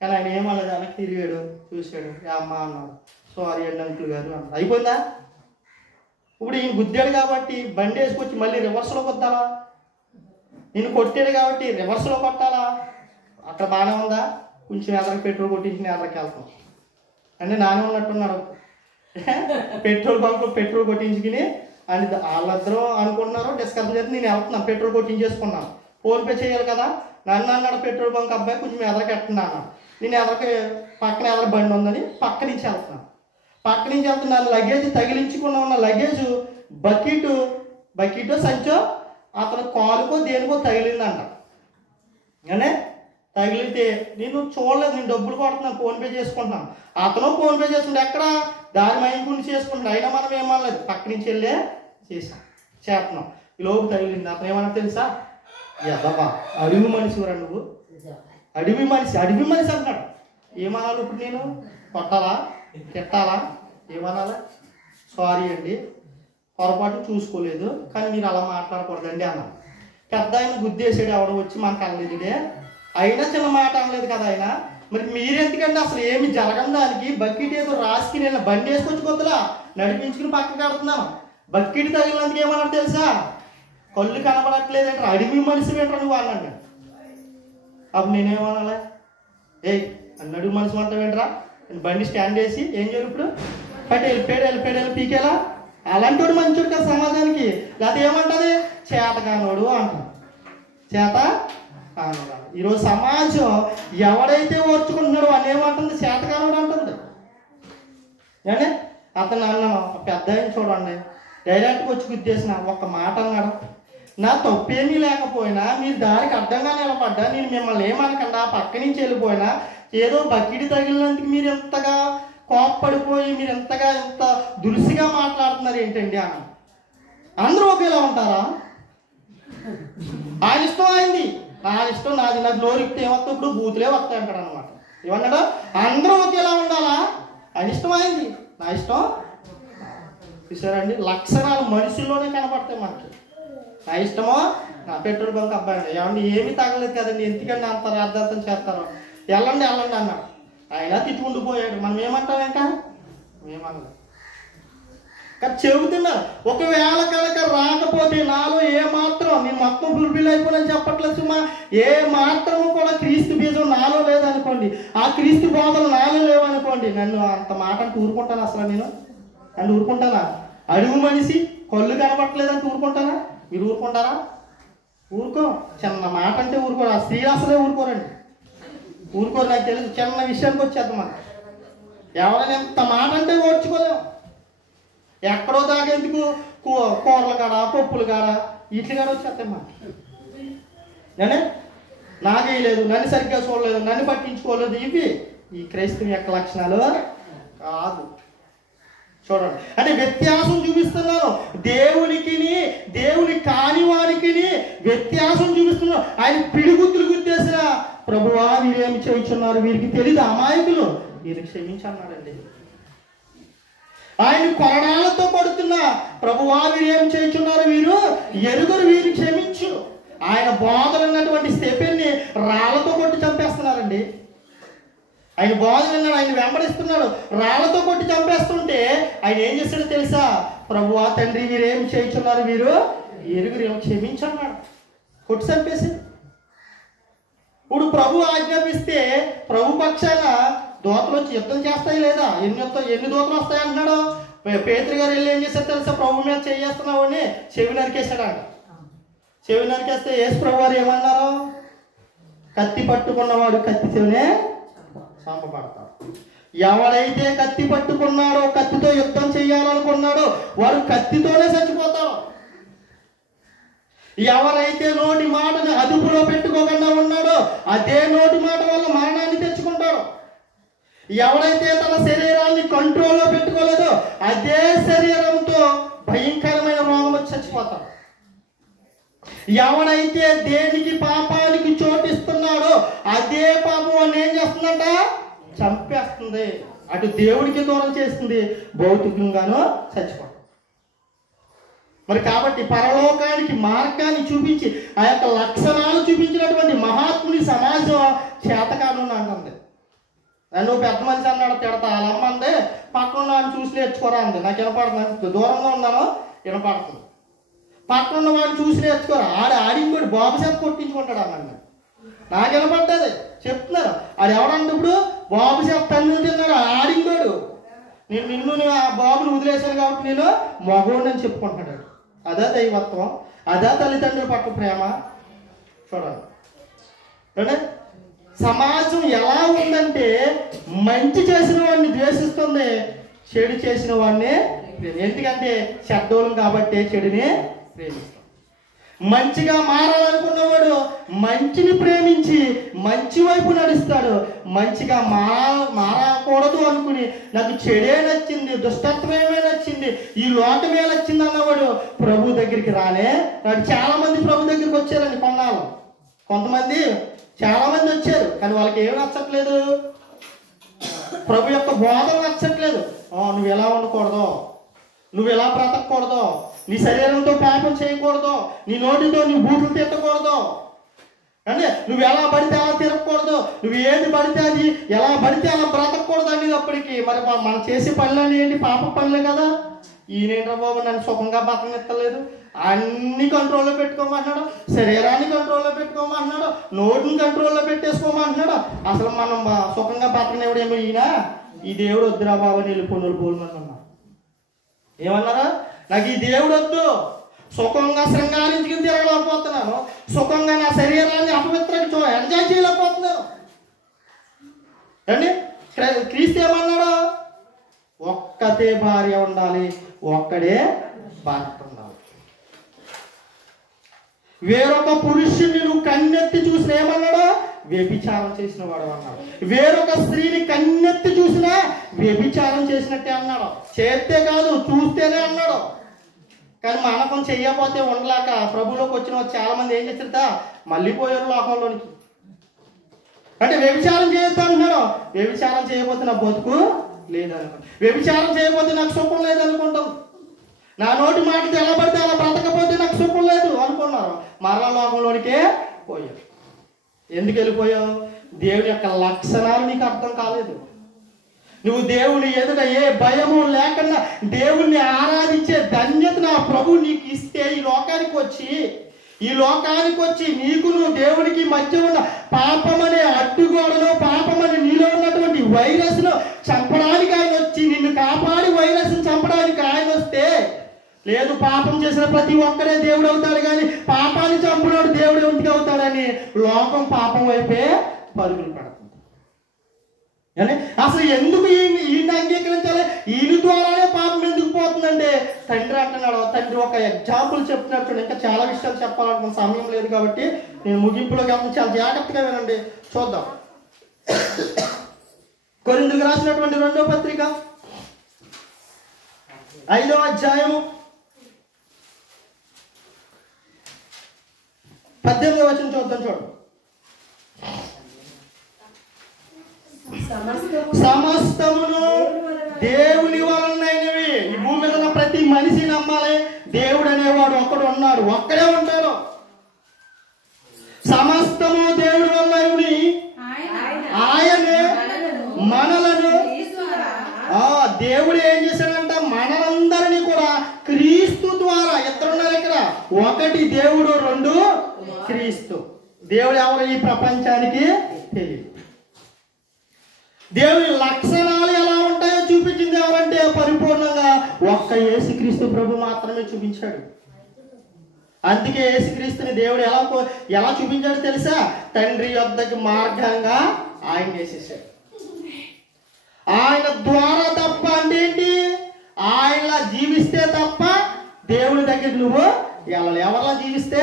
కానీ ఆయన ఏమన్నది, వెనక్కి తిరిగాడు, చూశాడు, అమ్మ అన్నాడు, సారీ అండి అంకుల్ గారు అన్నాడు. అయిపోయిందా? ఇప్పుడు ఈయన గుద్దాడు కాబట్టి బండి వేసుకొచ్చి మళ్ళీ రివర్స్లో కొట్టాలా? నేను కొట్టాడు కాబట్టి రివర్స్లో కొట్టాలా? అక్కడ బాగానే ఉందా? కొంచెం ఎదరికి పెట్రోల్ కొట్టించి ఎదరికి వెళ్తాం అంటే నానే ఉన్నట్టున్నాడు. పెట్రోల్ బంక్ పెట్రోల్ కొట్టించుకుని అని వాళ్ళిద్దరూ అనుకుంటున్నారు, డిస్కషన్ చేసి నేను వెళ్తున్నాను, పెట్రోల్ కొట్టించేసుకున్నాను, ఫోన్పే చేయాలి కదా. నన్ను అన్నాడు పెట్రోల్ బంక్ అబ్బాయి, కొంచెం ఎదరికి ఎట్టున్నాను. నేను ఎదరికి పక్కన ఎదర బండి ఉందని పక్క నుంచి వెళ్తున్నాను. పక్క నుంచి వెళ్తున్నాను, లగేజ్ తగిలించుకున్న ఉన్న లగేజ్ బకెట్ సంచో అతను కాలుకో దేనికో తగిలిందంట. అంటే తగిలితే నేను చూడలేదు, నేను డబ్బులు కొడుతున్నాను, ఫోన్పే చేసుకుంటున్నాను. అతను ఫోన్పే చేసుకుంటే ఎక్కడ దారి మైంపుండి చేసుకుంటున్నాడు. అయినా మనం ఏమనలేదు, పక్క నుంచి వెళ్ళే చేస్తున్నాం. ఈ లోపు తగిలింది. అతను ఏమన్నా తెలుసా? ఎదవా, అడవి మనిషి రా నువ్వు, అడవి మనిషి అంటున్నాడు. ఏమనాలి ఇప్పుడు? నేను కొట్టాలా, తిట్టాలా, ఏమనాలా? సారీ అండి, పొరపాటు చూసుకోలేదు, కానీ మీరు అలా మాట్లాడకూడదండి అన్నా. పెద్ద ఆయన గుద్దేసాడు, ఎవడో వచ్చి మనకు అనలేదుడే, అయినా చిన్న మాట అనలేదు కదా ఆయన. మరి మీరెందుకంటే అసలు ఏమి జరగని దానికి బకెట్ ఏదో రాసుకుని వెళ్ళిన బండి వేసుకొచ్చి కొత్తలా నడిపించుకుని పక్కన కడుతున్నాను. బకెట్ తగిలినందుకు ఏమన్నాడు తెలుసా? కళ్ళు కనబడట్లేదంటారు, అడవి మనిషి ఏంట్రా నువ్వు అన్నాడు. అప్పుడు నేనేమనాలి? నన్ను అడుగు మనిషి అంటావేంట్రా? బండి స్టాండ్ వేసి ఏం చేయాలి ఇప్పుడు? వెళ్ళిపోయాడు పీకేలా. అలాంటి వాడు మంచోడు కదా సమాజానికి. లేకపోతే ఏమంటుంది? చేత కానోడు అంటారు, చేత కానోడు. ఈరోజు సమాజం ఎవడైతే ఓర్చుకుంటున్నాడో అని ఏమంటుంది? చేత కానోడు అంటుంది. అంటే అతను అన్నాను, పెద్ద ఆయన చూడండి, డైరెక్ట్గా వచ్చి గుద్దేసిన ఒక్క మాట అన్నాడు. నా తప్పేమీ లేకపోయినా మీరు దానికి అడ్డంగా నిలబడ్డా నేను మిమ్మల్ని ఏమనకుండా పక్క నుంచి వెళ్ళిపోయినా ఏదో బకెట్ తగిలినందుకు మీరు ఎంతగా కోప్పడిపోయి మీరు ఎంత దురుసుగా మాట్లాడుతున్నారు ఏంటండి అన్న. అందరూ ఒకేలా ఉంటారా? ఆయన ఇష్టం అయింది, నా ఇష్టం నాది, నాకు నోరిస్తే ఏమొస్తా ఇప్పుడు బూతులే వస్తాయి అంటాడు అనమాట. ఏమన్నాడు? అందరూ ఒకేలా ఉండాలా? ఆయన ఇష్టమైంది, నా ఇష్టం. చూసారండి, లక్షణాలు మనుషుల్లోనే కనపడతాయి మనకి. నా ఇష్టమో, నా పెట్రోల్ బంక్ అబ్బాయి ఏమండి ఏమీ తగలేదు కదండి, ఎందుకండి అంత అర్థార్థం చేస్తారో, వెళ్ళండి వెళ్ళండి అన్నాడు. ఆయన తిట్టుకుండిపోయాడు. మనం ఏమంటాం ఇంకా? ఏమన్నా కానీ చెబుతున్నా, ఒకవేళ కనుక రాకపోతే నాలో ఏ మాత్రం, నేను మొత్తం ఫుల్ఫిల్ అయిపోయినని చెప్పట్లేదు సుమా, ఏ మాత్రము కూడా క్రీస్తు బీజం నాలో లేదనుకోండి, ఆ క్రీస్తు బోధలు నాలో లేవనుకోండి, నన్ను అంత మాట అంటే ఊరుకుంటాను అసలు? నేను అంటే ఊరుకుంటానా? అడుగు మనిషి కళ్ళు కనపట్టలేదంటే ఊరుకుంటానా? మీరు ఊరుకుంటారా? ఊరుకో. చిన్న మాట అంటే ఊరుకోరు. ఆ స్త్రీలు అసలే ఊరుకోరండి, ఊరుకోరు. నాకు తెలుసు. చిన్న విషయానికి వచ్చేద్దాం మనం. ఎవరైనా ఎంత మాట అంటే ఓర్చుకోలేము. ఎక్కడో దాకా ఎందుకు కూరలు కాడ, పప్పులు కాడ, ఇట్లు కాడ వచ్చేస్తాయి మాట. నేనే నాకేయలేదు, నన్ను సరిగ్గా చూడలేదు, నన్ను పట్టించుకోలేదు, ఇవి ఈ క్రైస్తవ యొక్క లక్షణాలు కాదు. చూడండి, అంటే వ్యత్యాసం చూపిస్తున్నాను. దేవుని కాని వారికి వ్యత్యాసం చూపిస్తున్నాను. ఆయన పిడిగుద్దులు గుద్దేసిన ప్రభువా వీరేమి చేయించున్నారు, వీరికి తెలీదు, అమాయకులు, వీరికి క్షమించన్నాడండి. ఆయన కొరడాలతో కొడుతున్నా ప్రభువా వీరేమి చేయించున్నారు, వీరు ఎరుగురు, వీరిని క్షమించు. ఆయన బోధలు ఉన్నటువంటి స్టెఫెన్ని రాళ్లతో కొట్టి చంపేస్తున్నారండి. ఆయన బోధన ఆయన వెంబడిస్తున్నాడు, రాళ్లతో కొట్టి చంపేస్తుంటే ఆయన ఏం చేస్తాడో తెలుసా? ప్రభువా తండ్రి వీరేం చేయించున్నారు, వీరు ఎరుగురు, క్షమించన్నాడు, కొట్టి చంపేసి. ఇప్పుడు ప్రభు ఆజ్ఞాపిస్తే ప్రభు పక్షాన దూతలు వచ్చి యుద్ధం చేస్తాయి లేదా? ఎన్ని దూతలు వస్తాయి అంటున్నాడు. పేతురు గారు వెళ్ళి ఏం చేశారు తెలుసా? ప్రభు మీద చేస్తున్నావు అని చెవి నరికేశాడు. చెవి నరికేస్తే యేసు ప్రభు వారు ఏమన్నారు? కత్తి పట్టుకున్నవాడు కత్తి చెవినే చంపబడతాడు. ఎవరైతే కత్తి పట్టుకున్నాడో, కత్తితో యుద్ధం చేయాలనుకున్నాడో వారు కత్తితోనే చచ్చిపోతారు. ఎవరైతే నోటి మాటని అదుపులో పెట్టుకోకుండా ఉన్నాడో అదే నోటి మాట వల్ల మరణాన్ని తెచ్చుకుంటాడు. ఎవరైతే తన శరీరాన్ని కంట్రోల్లో పెట్టుకోలేదో అదే శరీరంతో భయంకరమైన రోగం వచ్చి చచ్చిపోతాడు. ఎవడైతే దేనికి పాపానికి చోటిస్తున్నాడో అదే పాపం అని ఏం చేస్తుందంట? చంపేస్తుంది. అటు దేవుడికి దూరం చేస్తుంది, భౌతికంగానూ చచ్చిపోతుంది. మరి కాబట్టి పరలోకానికి మార్గాన్ని చూపించి ఆ యొక్క లక్షణాలు చూపించినటువంటి మహాత్ముని సమాజం చేతకాను అంటుంది. నువ్వు పెద్ద మనిషి అన్నాడు, తిడతా అలా అమ్మంది, పక్కన వాడిని చూసి నేర్చుకోరా అంది. నాకు వినపడుతుంది, దూరంగా ఉన్నాను వినపడుతుంది. పక్కన వాడిని చూసి నేర్చుకోరా, ఆడింకోటి బాబు చేత కొట్టించుకుంటాడు అన్నాడు. నాకు వినపడ్డది చెప్తున్నారు. ఆడు ఎవడంటే ఇప్పుడు బాబు చేత తన్నులు తిన్నాడు ఆడింకోడు. నిన్ను ఆ బాబుని వదిలేశాను కాబట్టి నేను మగోడిని అని చెప్పుకుంటాడు. అదే దైవత్వం, అదే తల్లిదండ్రుల పట్ల ప్రేమ. చూడండి, సమాజం ఎలా ఉందంటే మంచి చేసిన వాడిని ద్వేషిస్తుంది, చెడు చేసిన వాడిని. ఎందుకంటే చెడ్డోళం కాబట్టి చెడుని ప్రేమిస్తాం. మంచిగా మారాలనుకున్నవాడు మంచిని ప్రేమించి మంచి వైపు నడుస్తాడు. మంచిగా మారకూడదు అనుకుని నాకు చెడే నచ్చింది, దుష్టత్వమే నచ్చింది, ఈ లోకమే నచ్చింది అన్నవాడు ప్రభు దగ్గరికి రానే నాడు. చాలా మంది ప్రభు దగ్గరికి వచ్చారండి కొన్నాళ్ళు. కొంతమంది చాలా మంది వచ్చారు, కానీ వాళ్ళకి ఏం నచ్చట్లేదు, ప్రభు యొక్క బోధన నచ్చట్లేదు. నువ్వు ఎలా ఉండకూడదు, నువ్వు ఎలా బ్రతకూడదు, నీ శరీరంతో పాపం చేయకూడదు, నీ నోటితో నీ బూట్లు తిట్టకూడదు, అంటే నువ్వు ఎలా పడితే అలా తిరగకూడదు, నువ్వు ఏది పడితే అది ఎలా పడితే అలా బ్రతకూడదు అనేటప్పటికీ మరి మనం చేసే పనులు ఏంటి? పాప పనులే కదా. ఈయనేంట్రా బాబు నన్ను సుఖంగా బతకనిత్తలేదు, అన్ని కంట్రోల్లో పెట్టుకోమంటున్నాడు, శరీరాన్ని కంట్రోల్లో పెట్టుకోమంటున్నాడు, నోటిని కంట్రోల్లో పెట్టేసుకోమంటున్నాడు. అసలు మనం సుఖంగా బతకనివ్వడేమో ఈయన, ఈ దేవుడు వద్దురా బాబు నీళ్ళు పొన్నులు పోలమని అన్నా. ఏమన్నారా? నాకు ఈ దేవుడు వద్దు, సుఖంగా శృంగారించుకుని తిరగలేకపోతున్నాను, సుఖంగా నా శరీరాన్ని అపవిత్రంగా ఎంజాయ్ చేయలేకపోతున్నాను అండి. క్రీస్తు ఏమన్నాడు? ఒక్కతే భార్య ఉండాలి, ఒక్కడే భర్త ఉండాలి. వేరొక పురుషుని నువ్వు కన్నెత్తి చూసిన ఏమన్నాడు? వ్యభిచారం చేసిన వాడు అన్నాడు. వేరొక స్త్రీని కన్నెత్తి చూసినా వ్యభిచారం చేసినట్టే అన్నాడు. చేస్తే కాదు చూస్తేనే అన్నాడు. కానీ మనకం చెయ్యకపోతే ఉండలేక ప్రభులోకి వచ్చిన వాళ్ళు చాలా మంది ఏం చేస్తారట, మళ్ళీ పోయారు లోకంలోనికి. అంటే వ్యభిచారం చేయొద్దు అంటున్నాడు. వ్యభిచారం చేయకపోతే నా బతుకు లేదనుకుంటాం, వ్యభిచారం చేయకపోతే నాకు సుఖం లేదనుకుంటాం, నా నోటి మాటకి ఎలా పడితే అలా బ్రతకపోతే నాకు సుఖం లేదు అనుకున్నారు. మరలా లోకంలోనికే పోయారు. ఎందుకు వెళ్ళిపోయావు? దేవుని యొక్క లక్షణాలు నీకు అర్థం కాలేదు. నువ్వు దేవుని ఎదుట ఏ భయము లేకుండా దేవుణ్ణి ఆరాధించే ధన్యత నా ప్రభు నీకు ఇస్తే ఈ లోకానికి వచ్చి నీకు నువ్వు దేవునికి మధ్య ఉన్న పాపమనే అడ్డుగోడను, పాపమనే నీలో ఉన్నటువంటి వైరస్ను చంపడానికి ఆయన వచ్చి, నిన్ను కాపాడి వైరస్ను చంపడానికి ఆయన వస్తే, లేదు పాపం చేసిన ప్రతి ఒక్కడే దేవుడు అవుతాడు కానీ పాపాన్ని చంపినోడు దేవుడు ఎందుకు అవుతాడని లోకం పాపం వైపే పరుగులు పెడుతుంది. కానీ అసలు ఎందుకు ఈయన అంగీకరించాలి? ఈయన ద్వారానే పాపం ఎందుకు పోతుందంటే తండ్రి అంటున్నాడు. తండ్రి ఒక ఎగ్జాంపుల్ చెప్తున్నట్టు, ఇంకా చాలా విషయాలు చెప్పాలనుకున్న సమయం లేదు కాబట్టి నేను ముగింపులో కాబట్టి చాలా జాగ్రత్తగా వినండి. చూద్దాం. కొరింథీయులకు రాసినటువంటి 2వ పత్రిక 5వ అధ్యాయము 18వ వచనం చూద్దాం. చూడండి. సమస్తమును దేవుని వలనైనవి. ఈ భూమి మీద ఉన్న ప్రతి మనిషి నమ్మాలి, దేవుడు అనేవాడు ఒక్కడు ఉన్నాడు, ఒక్కడే ఉంటాడు. సమస్తము దేవుడి వలనైనవి, ఆయనే మనలను, దేవుడు ఏం చేశాడంట, మనలందరినీ కూడా క్రీస్తు ద్వారా, ఇద్దరున్నారు ఇక్కడ, ఒకటి దేవుడు, 2 క్రీస్తు. దేవుడు ఎవరు ఈ ప్రపంచానికి తెలియదు. దేవుని లక్షణాలు ఎలా ఉంటాయో చూపించింది ఎవరంటే పరిపూర్ణంగా ఒక్క యేసుక్రీస్తు ప్రభు మాత్రమే చూపించాడు. అందుకే యేసుక్రీస్తుని దేవుడు ఎలా చూపించాడు తెలుసా? తండ్రి యొద్దకి మార్గంగా ఆయన చేసేసాడు. ఆయన ద్వారా తప్ప అంటే ఏంటి? ఆయనలా జీవిస్తే తప్ప దేవుని దగ్గర నువ్వు ఎవరిలా జీవిస్తే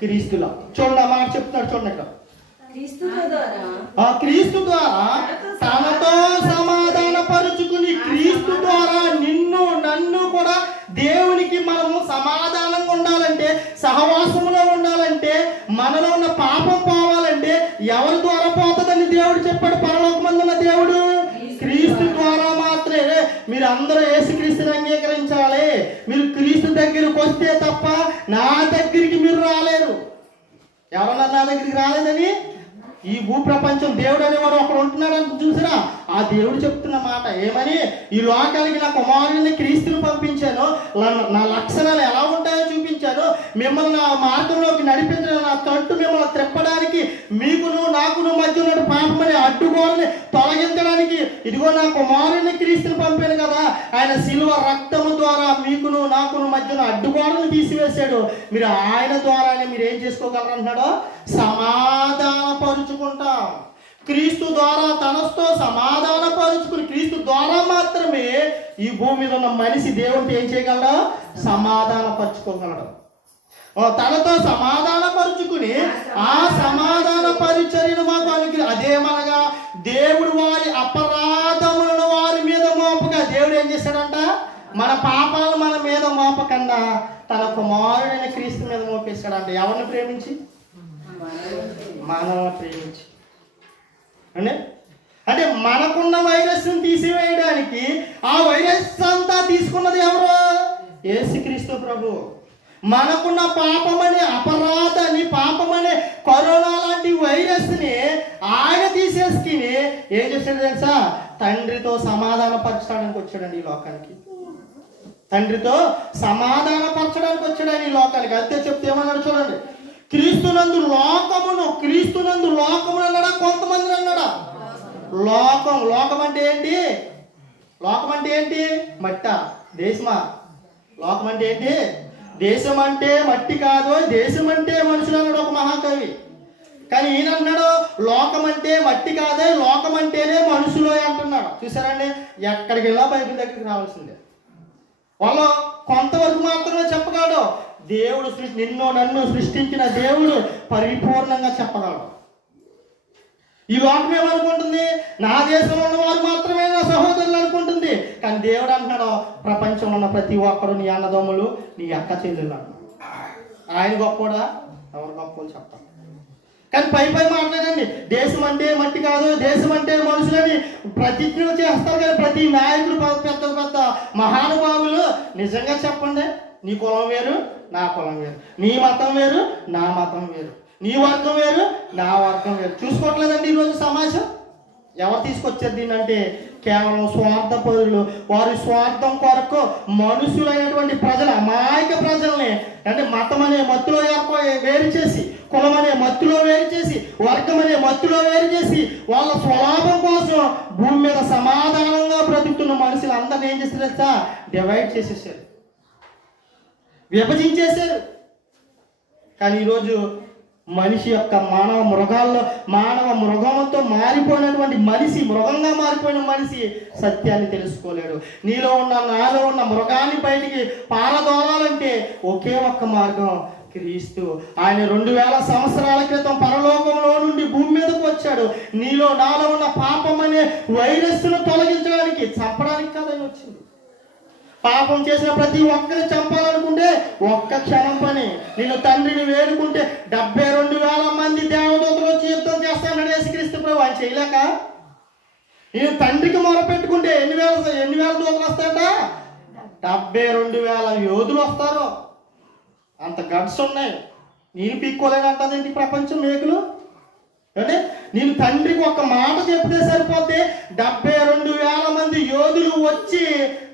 క్రీస్తులా. చూడండి, ఆ మాట చెప్తున్నాడు. చూడండి ఇక్కడ, క్రీస్తు ద్వారా తనతో సమాధాన పరుచుకుని, క్రీస్తు ద్వారా నిన్ను నన్ను కూడా దేవునికి మనము సమాధానంగా ఉండాలంటే, సహవాసంలో ఉండాలంటే, మనలో ఉన్న పాపం పోవాలంటే ఎవరి ద్వారా పోతుందని దేవుడు చెప్పాడు. పరలోకమందున్న దేవుడు క్రీస్తు ద్వారా మాత్రమే. మీరు అందరూ యేసుక్రీస్తుని అంగీకరించాలి. మీరు క్రీస్తు దగ్గరికి వస్తే తప్ప నా దగ్గరికి మీరు రాలేరు. ఎవరన్నా నా దగ్గరికి రాలేదని ఈ భూప్రపంచం దేవుడు అనేవాడు ఒకడు ఉంటున్నాడని చూసినా ఆ దేవుడు చెప్తున్న మాట ఏమని, ఈ లోకానికి నా కుమారుని క్రీస్తుని పంపించాను, నా లక్షణాలు ఎలా ఉంటాయో చూపించాను, మిమ్మల్ని నా మార్గంలోకి నడిపించడం, నా తట్టు మిమ్మల్ని త్రిప్పడానికి, మీకును నాకును మధ్య ఉన్న పాపమని అడ్డుగోలని తొలగించడానికి ఇదిగో నా కుమారుని క్రీస్తుని పంపాను కదా. ఆయన శిలువ రక్తము ద్వారా మీకును నాకును మధ్య ఉన్న అడ్డుగోడను తీసివేశాడు. మీరు ఆయన ద్వారానే మీరు ఏం చేసుకోగలరు అంటున్నాడో, సమాధాన పరుచుకుంటాం. క్రీస్తు ద్వారా తనతో సమాధాన పరుచుకుని, క్రీస్తు ద్వారా మాత్రమే ఈ భూమి మీద ఉన్న మనిషి దేవుడికి ఏం చేయగలడు? సమాధాన పరుచుకోగలడు. తనతో సమాధాన పరుచుకుని ఆ సమాధాన పరిచర్యను మాకు అదేమనగా దేవుడు వారి అపరాధములను వారి మీద మోపగా, దేవుడు ఏం చేశాడంట, మన పాపాలు మన మీద మోపకుండా తన కుమారుడైన క్రీస్తు మీద మోపేశాడంట. ఎవరిని ప్రేమించి? మనల్ని ప్రేమించి. అంటే మనకున్న వైరస్ను తీసివేయడానికి ఆ వైరస్ అంతా తీసుకున్నది ఎవరు? యేసుక్రీస్తు ప్రభు. మనకున్న పాపమనే అపరాధాన్ని, పాపమనే కరోనా లాంటి వైరస్ని ఆయన తీసేసుకుని ఏం చేశాడు తెలుసా? తండ్రితో సమాధాన పరచడానికి వచ్చాడండి ఈ లోకానికి. తండ్రితో సమాధాన పరచడానికి వచ్చాడని ఈ లోకానికి. అంతే చెప్తే ఏమన్నాడు చూడండి, క్రీస్తునందు లోకమును అన్నాడా, కొంతమంది అన్నాడా? లోకం అంటే ఏంటి? లోకం అంటే ఏంటి? మట్ట, దేశమా? లోకం అంటే ఏంటి? దేశం అంటే మట్టి కాదు, దేశం అంటే మనుషులు అన్నాడు ఒక మహాకవి. కానీ ఈయన అన్నాడు లోకం అంటే మట్టి కాదే, లోకం అంటేనే మనుషులు అంటున్నాడు. చూసారండి, ఎక్కడికి వెళ్ళా బైబిల్ దగ్గరికి రావాల్సిందే. వాళ్ళు కొంతవరకు మాత్రమే చెప్పగలడు. దేవుడు నిన్ను నన్ను సృష్టించిన దేవుడు పరిపూర్ణంగా చెప్పగలడు. ఈ లోకం ఏమనుకుంటుంది, నా దేశంలో ఉన్న వారు మాత్రమే నా నా సహోదరులు అనుకుంటుంది. కానీ దేవుడు అంటున్నాడు, ప్రపంచంలో ఉన్న ప్రతి ఒక్కరు నీ అన్నదమ్ములు, నీ అక్క చెల్లెలు అన్నాడు. ఆయన గొప్పోడా? ఎవరు గొప్పలు చెప్తాను. కానీ పై మాట్లాడండి, దేశం అంటే మట్టి కాదు, దేశం అంటే మనుషులని ప్రతిజ్ఞలు చేస్తారు. కానీ ప్రతి నాయకులు పెద్ద పెద్ద మహానుభావులు నిజంగా చెప్పండి, నీ కులం వేరు, నా కులం వేరు, నీ మతం వేరు, నా మతం వేరు, నీ వర్గం వేరు, నా వర్గం వేరు. చూసుకోవట్లేదండి ఈరోజు సమాజం. ఎవరు తీసుకొచ్చారు దీన్ని అంటే కేవలం స్వార్థపరులు. వారి స్వార్థం కొరకు మనుషులైనటువంటి ప్రజలు, అమాయక ప్రజల్ని అంటే మతం అనే మత్తులో వేరు చేసి, కులం అనే మత్తులో వేరు చేసి, వర్గం అనే మత్తులో వేరు చేసి, వాళ్ళ స్వలాభం కోసం భూమి మీద సమాధానంగా బ్రతుకుతున్న మనుషులు అందరినీ ఏం చేశారు? డివైడ్ చేసేసారు, విభజించేశారు. కానీ ఈరోజు మనిషి యొక్క మానవ మృగంతో మారిపోయినటువంటి మనిషి, మృగంగా మారిపోయిన మనిషి సత్యాన్ని తెలుసుకోలేడు. నీలో ఉన్న నాలో ఉన్న మృగాన్ని బయటికి పారదోలాలంటే ఒకే ఒక్క మార్గం, క్రీస్తు. ఆయన 2000 సంవత్సరాల క్రితం పరలోకంలో నుండి భూమి మీదకు వచ్చాడు. నీలో నాలో ఉన్న పాపం అనే వైరస్ను తొలగించడానికి, చంపడానికి కాదని వచ్చింది. పాపం చేసిన ప్రతి ఒక్కరిని చంపాలనుకుంటే ఒక్క క్షణం పని. నేను తండ్రిని వేడుకుంటే 72,000 మంది దేవదూతలు వచ్చి యుద్ధం చేస్తానని యేసుక్రీస్తు ప్రభు. ఆయన చేయలేక నేను తండ్రికి మొరపెట్టుకుంటే ఎన్ని వేల దూతలు వస్తాయట? 72,000 యోధులు వస్తారు. అంత గడ్స్ ఉన్నాయి. నేను పీక్కోలేనంటదేంటి ప్రపంచం మేకులు అంటే? నేను తండ్రికి ఒక మాట చెప్తే సరిపోతే 72,000 మంది యోధులు వచ్చి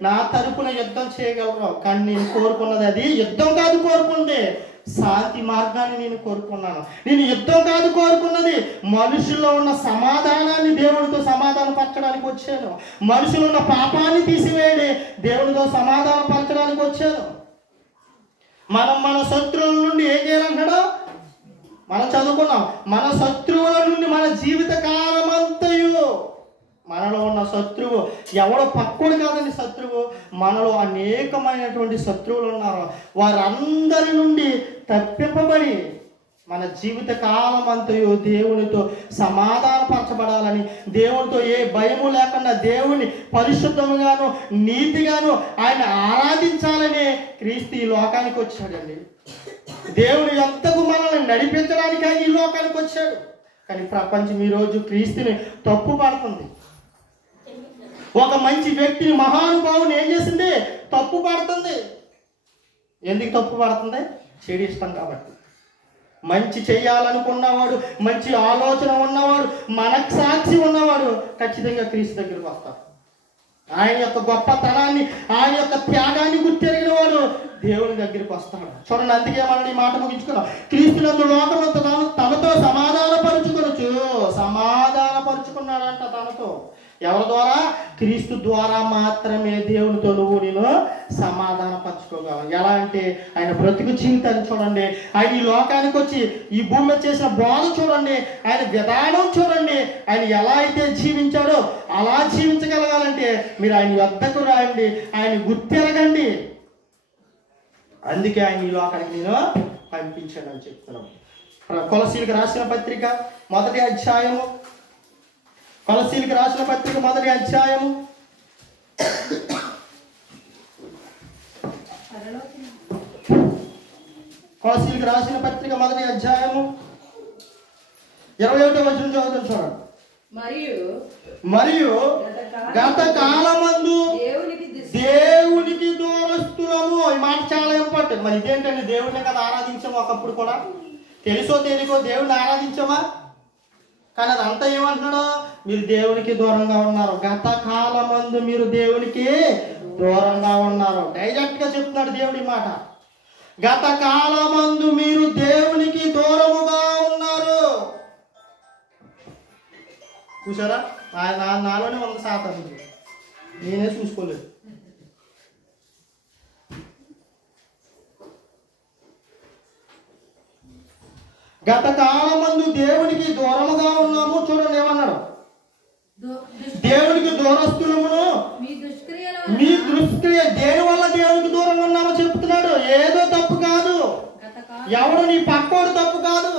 నా తరపున యుద్ధం చేయగలరు. కానీ నేను కోరుకున్నది అది యుద్ధం కాదు, కోరుకుంది శాంతి మార్గాన్ని నేను కోరుకున్నాను. నేను యుద్ధం కాదు కోరుకున్నది, మనుషుల్లో ఉన్న సమాధానాన్ని దేవునితో సమాధానపరచడానికి వచ్చాను. మనుషులు ఉన్న పాపాన్ని తీసివేయడి దేవునితో సమాధానపరచడానికి వచ్చాను. మన శత్రువుల నుండి ఏం చేయాలంటాడో మనం చదువుకున్నాం. మన శత్రువుల నుండి మన జీవిత కాలమంతయు, మనలో ఉన్న శత్రువు ఎవడో పక్కుడు కాదండి శత్రువు, మనలో అనేకమైనటువంటి శత్రువులు ఉన్నారు. వారందరి నుండి తప్పింపబడి మన జీవిత కాలమంతయు దేవునితో సమాధానపరచబడాలని, దేవునితో ఏ భయము లేకుండా దేవుని పరిశుద్ధముగాను నీతిగాను ఆయన ఆరాధించాలని క్రీస్తు ఈ లోకానికి వచ్చాడండి. దేవుని యొద్దకు మనల్ని నడిపించడానికి ఆయన ఈ లోకానికి వచ్చాడు. కానీ ప్రపంచం ఈరోజు క్రీస్తుని తప్పు పడుతుంది. ఒక మంచి వ్యక్తిని, మహానుభావుని ఏం చేసింది? తప్పు పడుతుంది. ఎందుకు తప్పు పడుతుంది? చెడు ఇష్టం కాబట్టి. మంచి చేయాలనుకున్నవాడు, మంచి ఆలోచన ఉన్నవాడు, మనకు సాక్షి ఉన్నవాడు ఖచ్చితంగా క్రీస్తు దగ్గరికి వస్తాడు. ఆయన యొక్క గొప్పతనాన్ని, ఆయన యొక్క త్యాగాన్ని గుర్తెరిగిన వాడు దేవుని దగ్గరికి వస్తాడు. చూడండి, అందుకే మనం ఈ మాట ముగించుకున్నాం. క్రీస్తునందు లోకము తనతో సమాధానపరుచుకున్నాడంట. తనతో ఎవరి ద్వారా? క్రీస్తు ద్వారా మాత్రమే దేవునితో నేను సమాధానపరచుకోగలను. ఎలా అంటే ఆయన బ్రతుకు జీవితాన్ని చూడండి, ఆయన ఈ లోకానికి వచ్చి ఈ భూమి మీద చేసిన బోధ చూడండి, ఆయన విధానం చూడండి, ఆయన ఎలా అయితే జీవించాడో అలా జీవించగలగాలంటే మీరు ఆయన యొద్దకు రాయండి, ఆయన గుర్తెరగండి. అందుకే ఆయన ఈ లోకానికి నేను పంపించాను అని చెప్తున్నాను. కొలసీలకు రాసిన పత్రిక 1వ అధ్యాయము, కొలసీలకు రాసిన పత్రిక 1వ అధ్యాయము 21వ వచనం చదువుతాం చూడండి. మరియు గత కాలమందు దేవునికి దూరస్తులము. ఈ మాట చాలా ఇంపార్టెంట్. మరి ఇదేంటండి? దేవుడిని కదా ఆరాధించాము ఒకప్పుడు కూడా, తెలుసో తెలియకో దేవుడిని ఆరాధించామా? కానీ అదంతా ఏమంటున్నాడు? మీరు దేవునికి దూరంగా ఉన్నారు. గత కాలమందు మీరు దేవునికి దూరంగా ఉన్నారు. డైరెక్ట్ గా చెప్తున్నాడు దేవుడి మాట. గత కాలమందు మీరు దేవునికి దూరముగా ఉన్నారు. చూసారా? నాలోనే ఉంది శాతం, నేనే చూసుకోలేదు. గత కాలమందు దేవునికి దూరముగా ఉన్నాము. చూడండి ఏమన్నాడు? దేవునికి దూరస్తులమును. మీ దుష్క్రియ దేని వల్ల దేవునికి దూరంగా ఉన్నామో చెప్తున్నాడు. ఏదో తప్పు కాదు, ఎవడు నీ పక్కోడు తప్పు కాదు,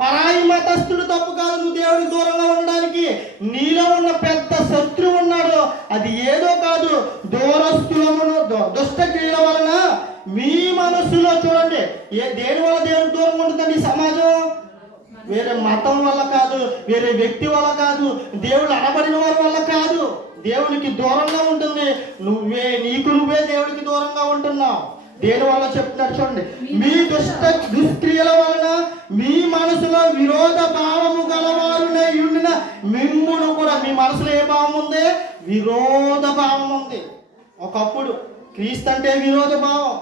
పరాయి మతస్థుడు తప్పు కాదు. నువ్వు దేవునికి దూరంగా ఉండడానికి నీలో ఉన్న పెద్ద శత్రువు ఉన్నాడు, అది ఏదో కాదు, దూరస్తులమును దుష్ట క్రియల వలన మీ మనస్సులో చూడండి దేని వల్ల దేవునికి దూరంగా ఉంటుందండి ఈ సమాజం? వేరే మతం వల్ల కాదు, వేరే వ్యక్తి వల్ల కాదు, దేవుడు అనబడిన వారి వల్ల కాదు. దేవునికి దూరంగా ఉంటుంది. నువ్వే దేవుడికి దూరంగా ఉంటున్నావు. దేని వల్ల చెప్తున్నారు చూడండి, మీ దుష్క్రియల వలన మీ మనసులో విరోధ భావము గలవారునే ఉండిన మిమ్మును కూడా. మీ మనసులో ఏ భావం ఉంది? విరోధ భావం ఉంది. ఒకప్పుడు క్రీస్తు అంటే విరోధ భావం,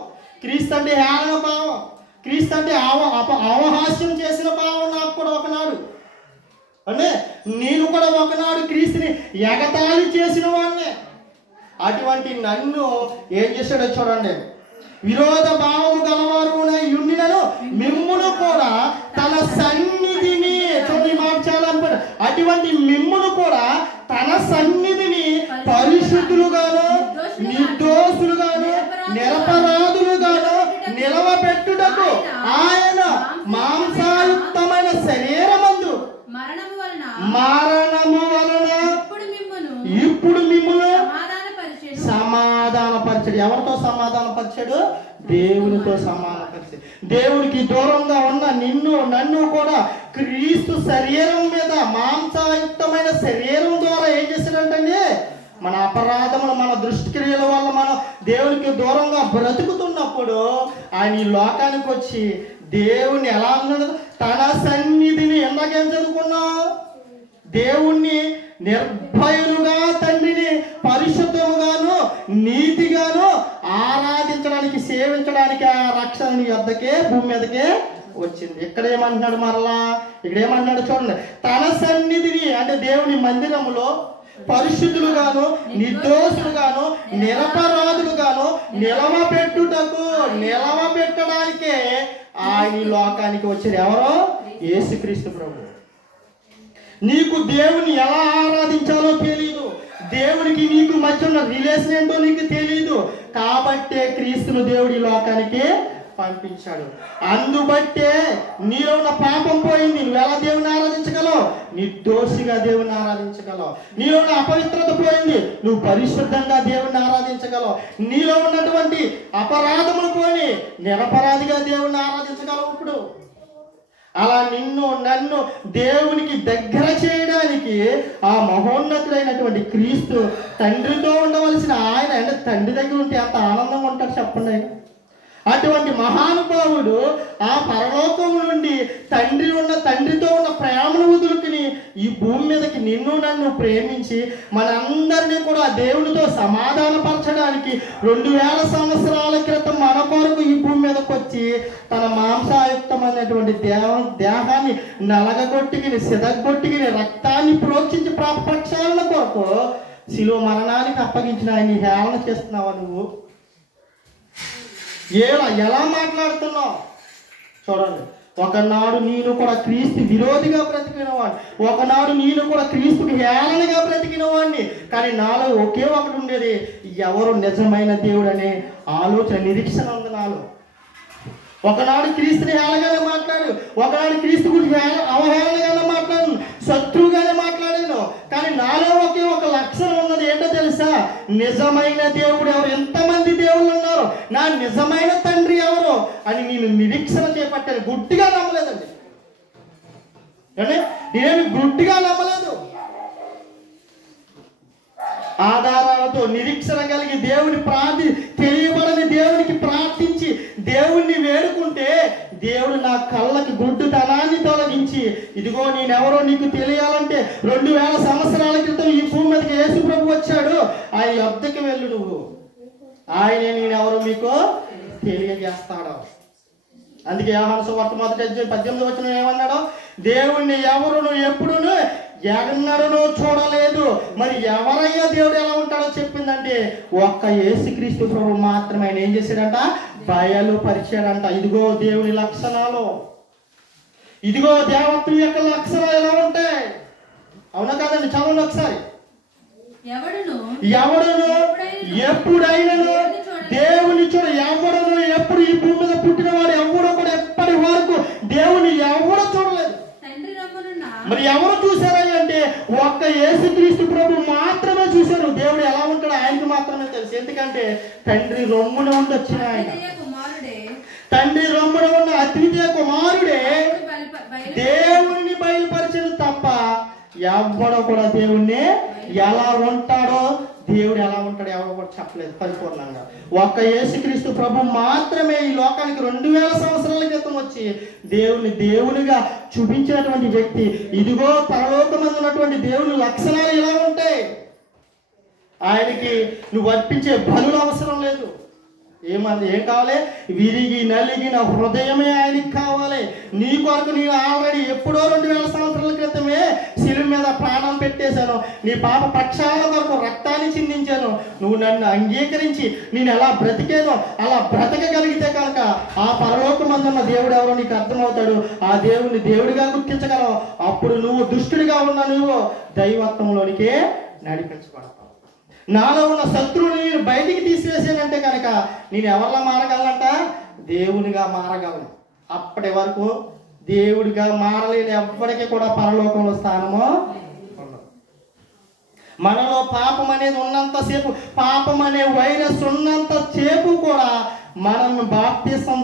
క్రీస్తు అంటే హేళన భావం, క్రీస్తు అంటే అవహాస్యం చేసిన భావం నాకు కూడా ఒకనాడు. అంటే నేను కూడా ఒకనాడు క్రీస్తుని ఎగతాళి చేసిన వాడినే. అటువంటి నన్ను ఏం చేశాడో చూడండి, విరోధ భావము గలవారు ఉండినను మిమ్మును కూడా తన సన్నిధిని చూడండి, మార్చాలనుకుంటా. అటువంటి మిమ్మును కూడా తన సన్నిధిని పరిశుద్ధులుగాను నిర్దోషులుగాను నిరపరాధులుగాను నిలవబెట్టుటకు ఆయన మాంసాయుక్తమైన శరీరమందు మరణము వలన ఇప్పుడు మిమ్మును సమాధానపరిచాడు. ఎవరితో సమాధానపరిచాడు? దేవునితో సమాధానపరిచాడు. దేవునికి దూరంగా ఉన్న నిన్ను నన్ను కూడా క్రీస్తు శరీరం మీద మాంసాయుక్తమైన శరీరం ద్వారా ఏం చేశాడంటే, మన అపరాధములు మన దుష్క్రియల వల్ల మనం దేవునికి దూరంగా బ్రతుకుతున్నప్పుడు ఆయన ఈ లోకానికి వచ్చి దేవుణ్ణి ఎలా అన్నాడు? తన సన్నిధిని. ఎందాకేం చదువుకున్నావు? దేవుణ్ణి నిర్భయులుగా తండ్రిని పరిశుద్ధముగాను నీతిగాను ఆరాధించడానికి సేవించడానికి ఆ రక్షణ యొద్దకే భూమి మీదకే వచ్చింది. ఇక్కడ ఏమంటున్నాడు? మరలా ఇక్కడ ఏమంటున్నాడు చూడండి, తన సన్నిధిని అంటే దేవుని మందిరములో పరిశుద్ధులుగాను నిర్దోషులుగాను నిరపరాధులుగాను నిలవబెట్టడానికే ఆయన ఈ లోకానికి వచ్చారు. ఎవరో? యేసుక్రీస్తు ప్రభు. నీకు దేవుని ఎలా ఆరాధించాలో తెలియదు, దేవునికి నీకు మధ్య ఉన్న రిలేషన్ ఏంటో నీకు తెలియదు. కాబట్టే క్రీస్తును దేవుడి లోకానికి పంపించాడు. అందుబట్టే నీలో ఉన్న పాపం పోయింది. నువ్వు ఎలా దేవుని ఆరాధించగలవు? నిర్దోషిగా దేవుని ఆరాధించగలవు. నీలో ఉన్న అపవిత్రత పోయింది, నువ్వు పరిశుద్ధంగా దేవుని ఆరాధించగలవు. నీలో ఉన్నటువంటి అపరాధములు పోయి నిరపరాధిగా దేవుని ఆరాధించగలవు. ఇప్పుడు అలా నిన్ను నన్ను దేవునికి దగ్గర చేయడానికి ఆ మహోన్నతుడైనటువంటి క్రీస్తు తండ్రితో ఉండవలసిన ఆయన అంటే తండ్రి దగ్గర ఉంటే ఎంత ఆనందంగా ఉంటాడు చెప్పండి. ఆయన అటువంటి మహానుభావుడు ఆ పరలోకము నుండి తండ్రితో ఉన్న ప్రేమను వదులుకుని ఈ భూమి మీదకి నిన్ను నన్ను ప్రేమించి మనందరినీ కూడా దేవునితో సమాధానపరచడానికి 2000 సంవత్సరాల క్రితం మన కొరకు ఈ భూమి మీదకి వచ్చి తన మాంసాయుక్తమైనటువంటి దేహాన్ని నలగగొట్టుకుని సిదగొట్టుకుని రక్తాన్ని ప్రోక్షించి ప్రక్షాళన కొరకు శిలువ మరణానికి అప్పగించిన ఆయన హేళన చేస్తున్నావా నువ్వు? ఎలా మాట్లాడుతున్నావు చూడండి. ఒకనాడు నేను కూడా క్రీస్తు విరోధిగా బ్రతికిన వాడిని, ఒకనాడు నేను కూడా క్రీస్తుకి హేళనగా బ్రతికిన వాడిని. కానీ నాలో ఒకే ఒకటి ఉండేది, ఎవరు నిజమైన దేవుడు అనే ఆలోచన నిరీక్షణ ఉంది నాలో. ఒకనాడు క్రీస్తుని హేళనగానే మాట్లాడు, ఒకనాడు క్రీస్తు గురించి అవహేళనగానే మాట్లాడు, శత్రువుగానే మాట్లాడాను. కానీ నాలో ఒకే ఒక లక్షణం ఉన్నది. ఏంటో తెలుసా? నిజమైన దేవుడు ఎవరు? ఎంతమంది దేవుళ్ళు ఉన్నారు, నా నిజమైన తండ్రి ఎవరు అని నేను నిరీక్షణ చేపట్టాను. గుడ్డిగా నమ్మలేదండి, నేనేమి గుడ్డిగా నమ్మలేదు. ఆధారాలతో నిరీక్షణ కలిగి దేవుని తెలియబడని దేవునికి ప్రార్థించి దేవుణ్ణి వేడుకుంటే దేవుడు నా కళ్ళకి గుడ్డుతనాన్ని తొలగించి, ఇదిగో నేనెవరో నీకు తెలియాలంటే 2000 సంవత్సరాల క్రితం ఈ భూమి మీదకి యేసు ప్రభు వచ్చాడు, ఆయన యొద్దకి వెళ్ళు నువ్వు, ఆయనే నేనెవరో మీకు తెలియజేస్తాడు. అందుకే యోహాను సువార్త 1:18 వచనం ఏమన్నాడు? దేవుణ్ణి ఎవరును ఎప్పుడును ఎన్నడూ చూడలేదు. మరి ఎవరయ్యా దేవుడు ఎలా ఉంటాడో చెప్పిందంటే ఒక్క యేసుక్రీస్తు ప్రభు మాత్రమే. ఆయన ఏం చేశాడంట? బయలుపరిచాడంట. ఇదిగో దేవుని లక్షణాలు, ఇదిగో దేవత్వం యొక్క లక్షణాలు ఎలా ఉంటాయి. అవునా కాదండి? చదవండి ఒకసారి. ఎవడును ఎప్పుడైనను దేవుని చూడ, ఎవడును ఎప్పుడు ఈ భూమి మీద పుట్టిన వాడు ఎవడో కూడా ఎప్పటి వరకు దేవుని ఎవడో చూడలేదు. మరి ఎవరు చూశారని అంటే ఒక్క యేసుక్రీస్తు ప్రభు మాత్రమే చూశారు. దేవుడు ఎలా ఉంటాడో ఆయనకు మాత్రమే తెలుసు. ఎందుకంటే తండ్రి రొమ్మున ఉండి వచ్చిన ఆయన, తండ్రి రొమ్మున ఉన్న అద్వితీయ కుమారుడే దేవుడిని బయలుపరిచిన తప్ప ఎవడో కూడా దేవుణ్ణి ఎలా ఉంటాడో, దేవుడు ఎలా ఉంటాడో ఎవడో కూడా చెప్పలేదు పరిపూర్ణంగా. ఒక్క యేసుక్రీస్తు ప్రభు మాత్రమే ఈ లోకానికి 2000 సంవత్సరాల క్రితం వచ్చి దేవుని దేవునిగా చూపించినటువంటి వ్యక్తి. ఇదిగో పరలోకమందు ఉన్నటువంటి దేవుని లక్షణాలు ఎలా ఉంటాయి. ఆయనకి నువ్వు అర్పించే బలులు అవసరం లేదు. ఏం కావాలి? విరిగి నలిగిన హృదయమే ఆయనకి కావాలి. నీ కొరకు నేను ఆల్రెడీ ఎప్పుడో 2000 సంవత్సరాల క్రితమే శిలువ మీద ప్రాణం పెట్టేశాను. నీ పాప పక్షాల కొరకు రక్తాన్ని చిందించాను. నువ్వు నన్ను అంగీకరించి నేను ఎలా బ్రతికేనో అలా బ్రతకగలిగితే కనుక ఆ పరలోకమందున్న దేవుడు ఎవరో నీకు అర్థమవుతాడు. ఆ దేవుని దేవుడిగా గుర్తించగలవు. అప్పుడు నువ్వు దుష్టుడిగా ఉన్న నువ్వు దైవత్వంలోనికే నడిపించబడతావు. నాలో ఉన్న శత్రువుని నేను బయటికి తీసివేసానంటే కనుక నేను ఎవరిలా మారగలనంట? దేవునిగా మారగలను. అప్పటి వరకు దేవుడిగా మారలేని ఎవ్వడికి కూడా పరలోకంలో స్థానము ఉండదు. మనలో పాపం అనేది ఉన్నంతసేపు, పాపం అనే వైరస్ ఉన్నంత సేపు కూడా మనం బాప్తిసం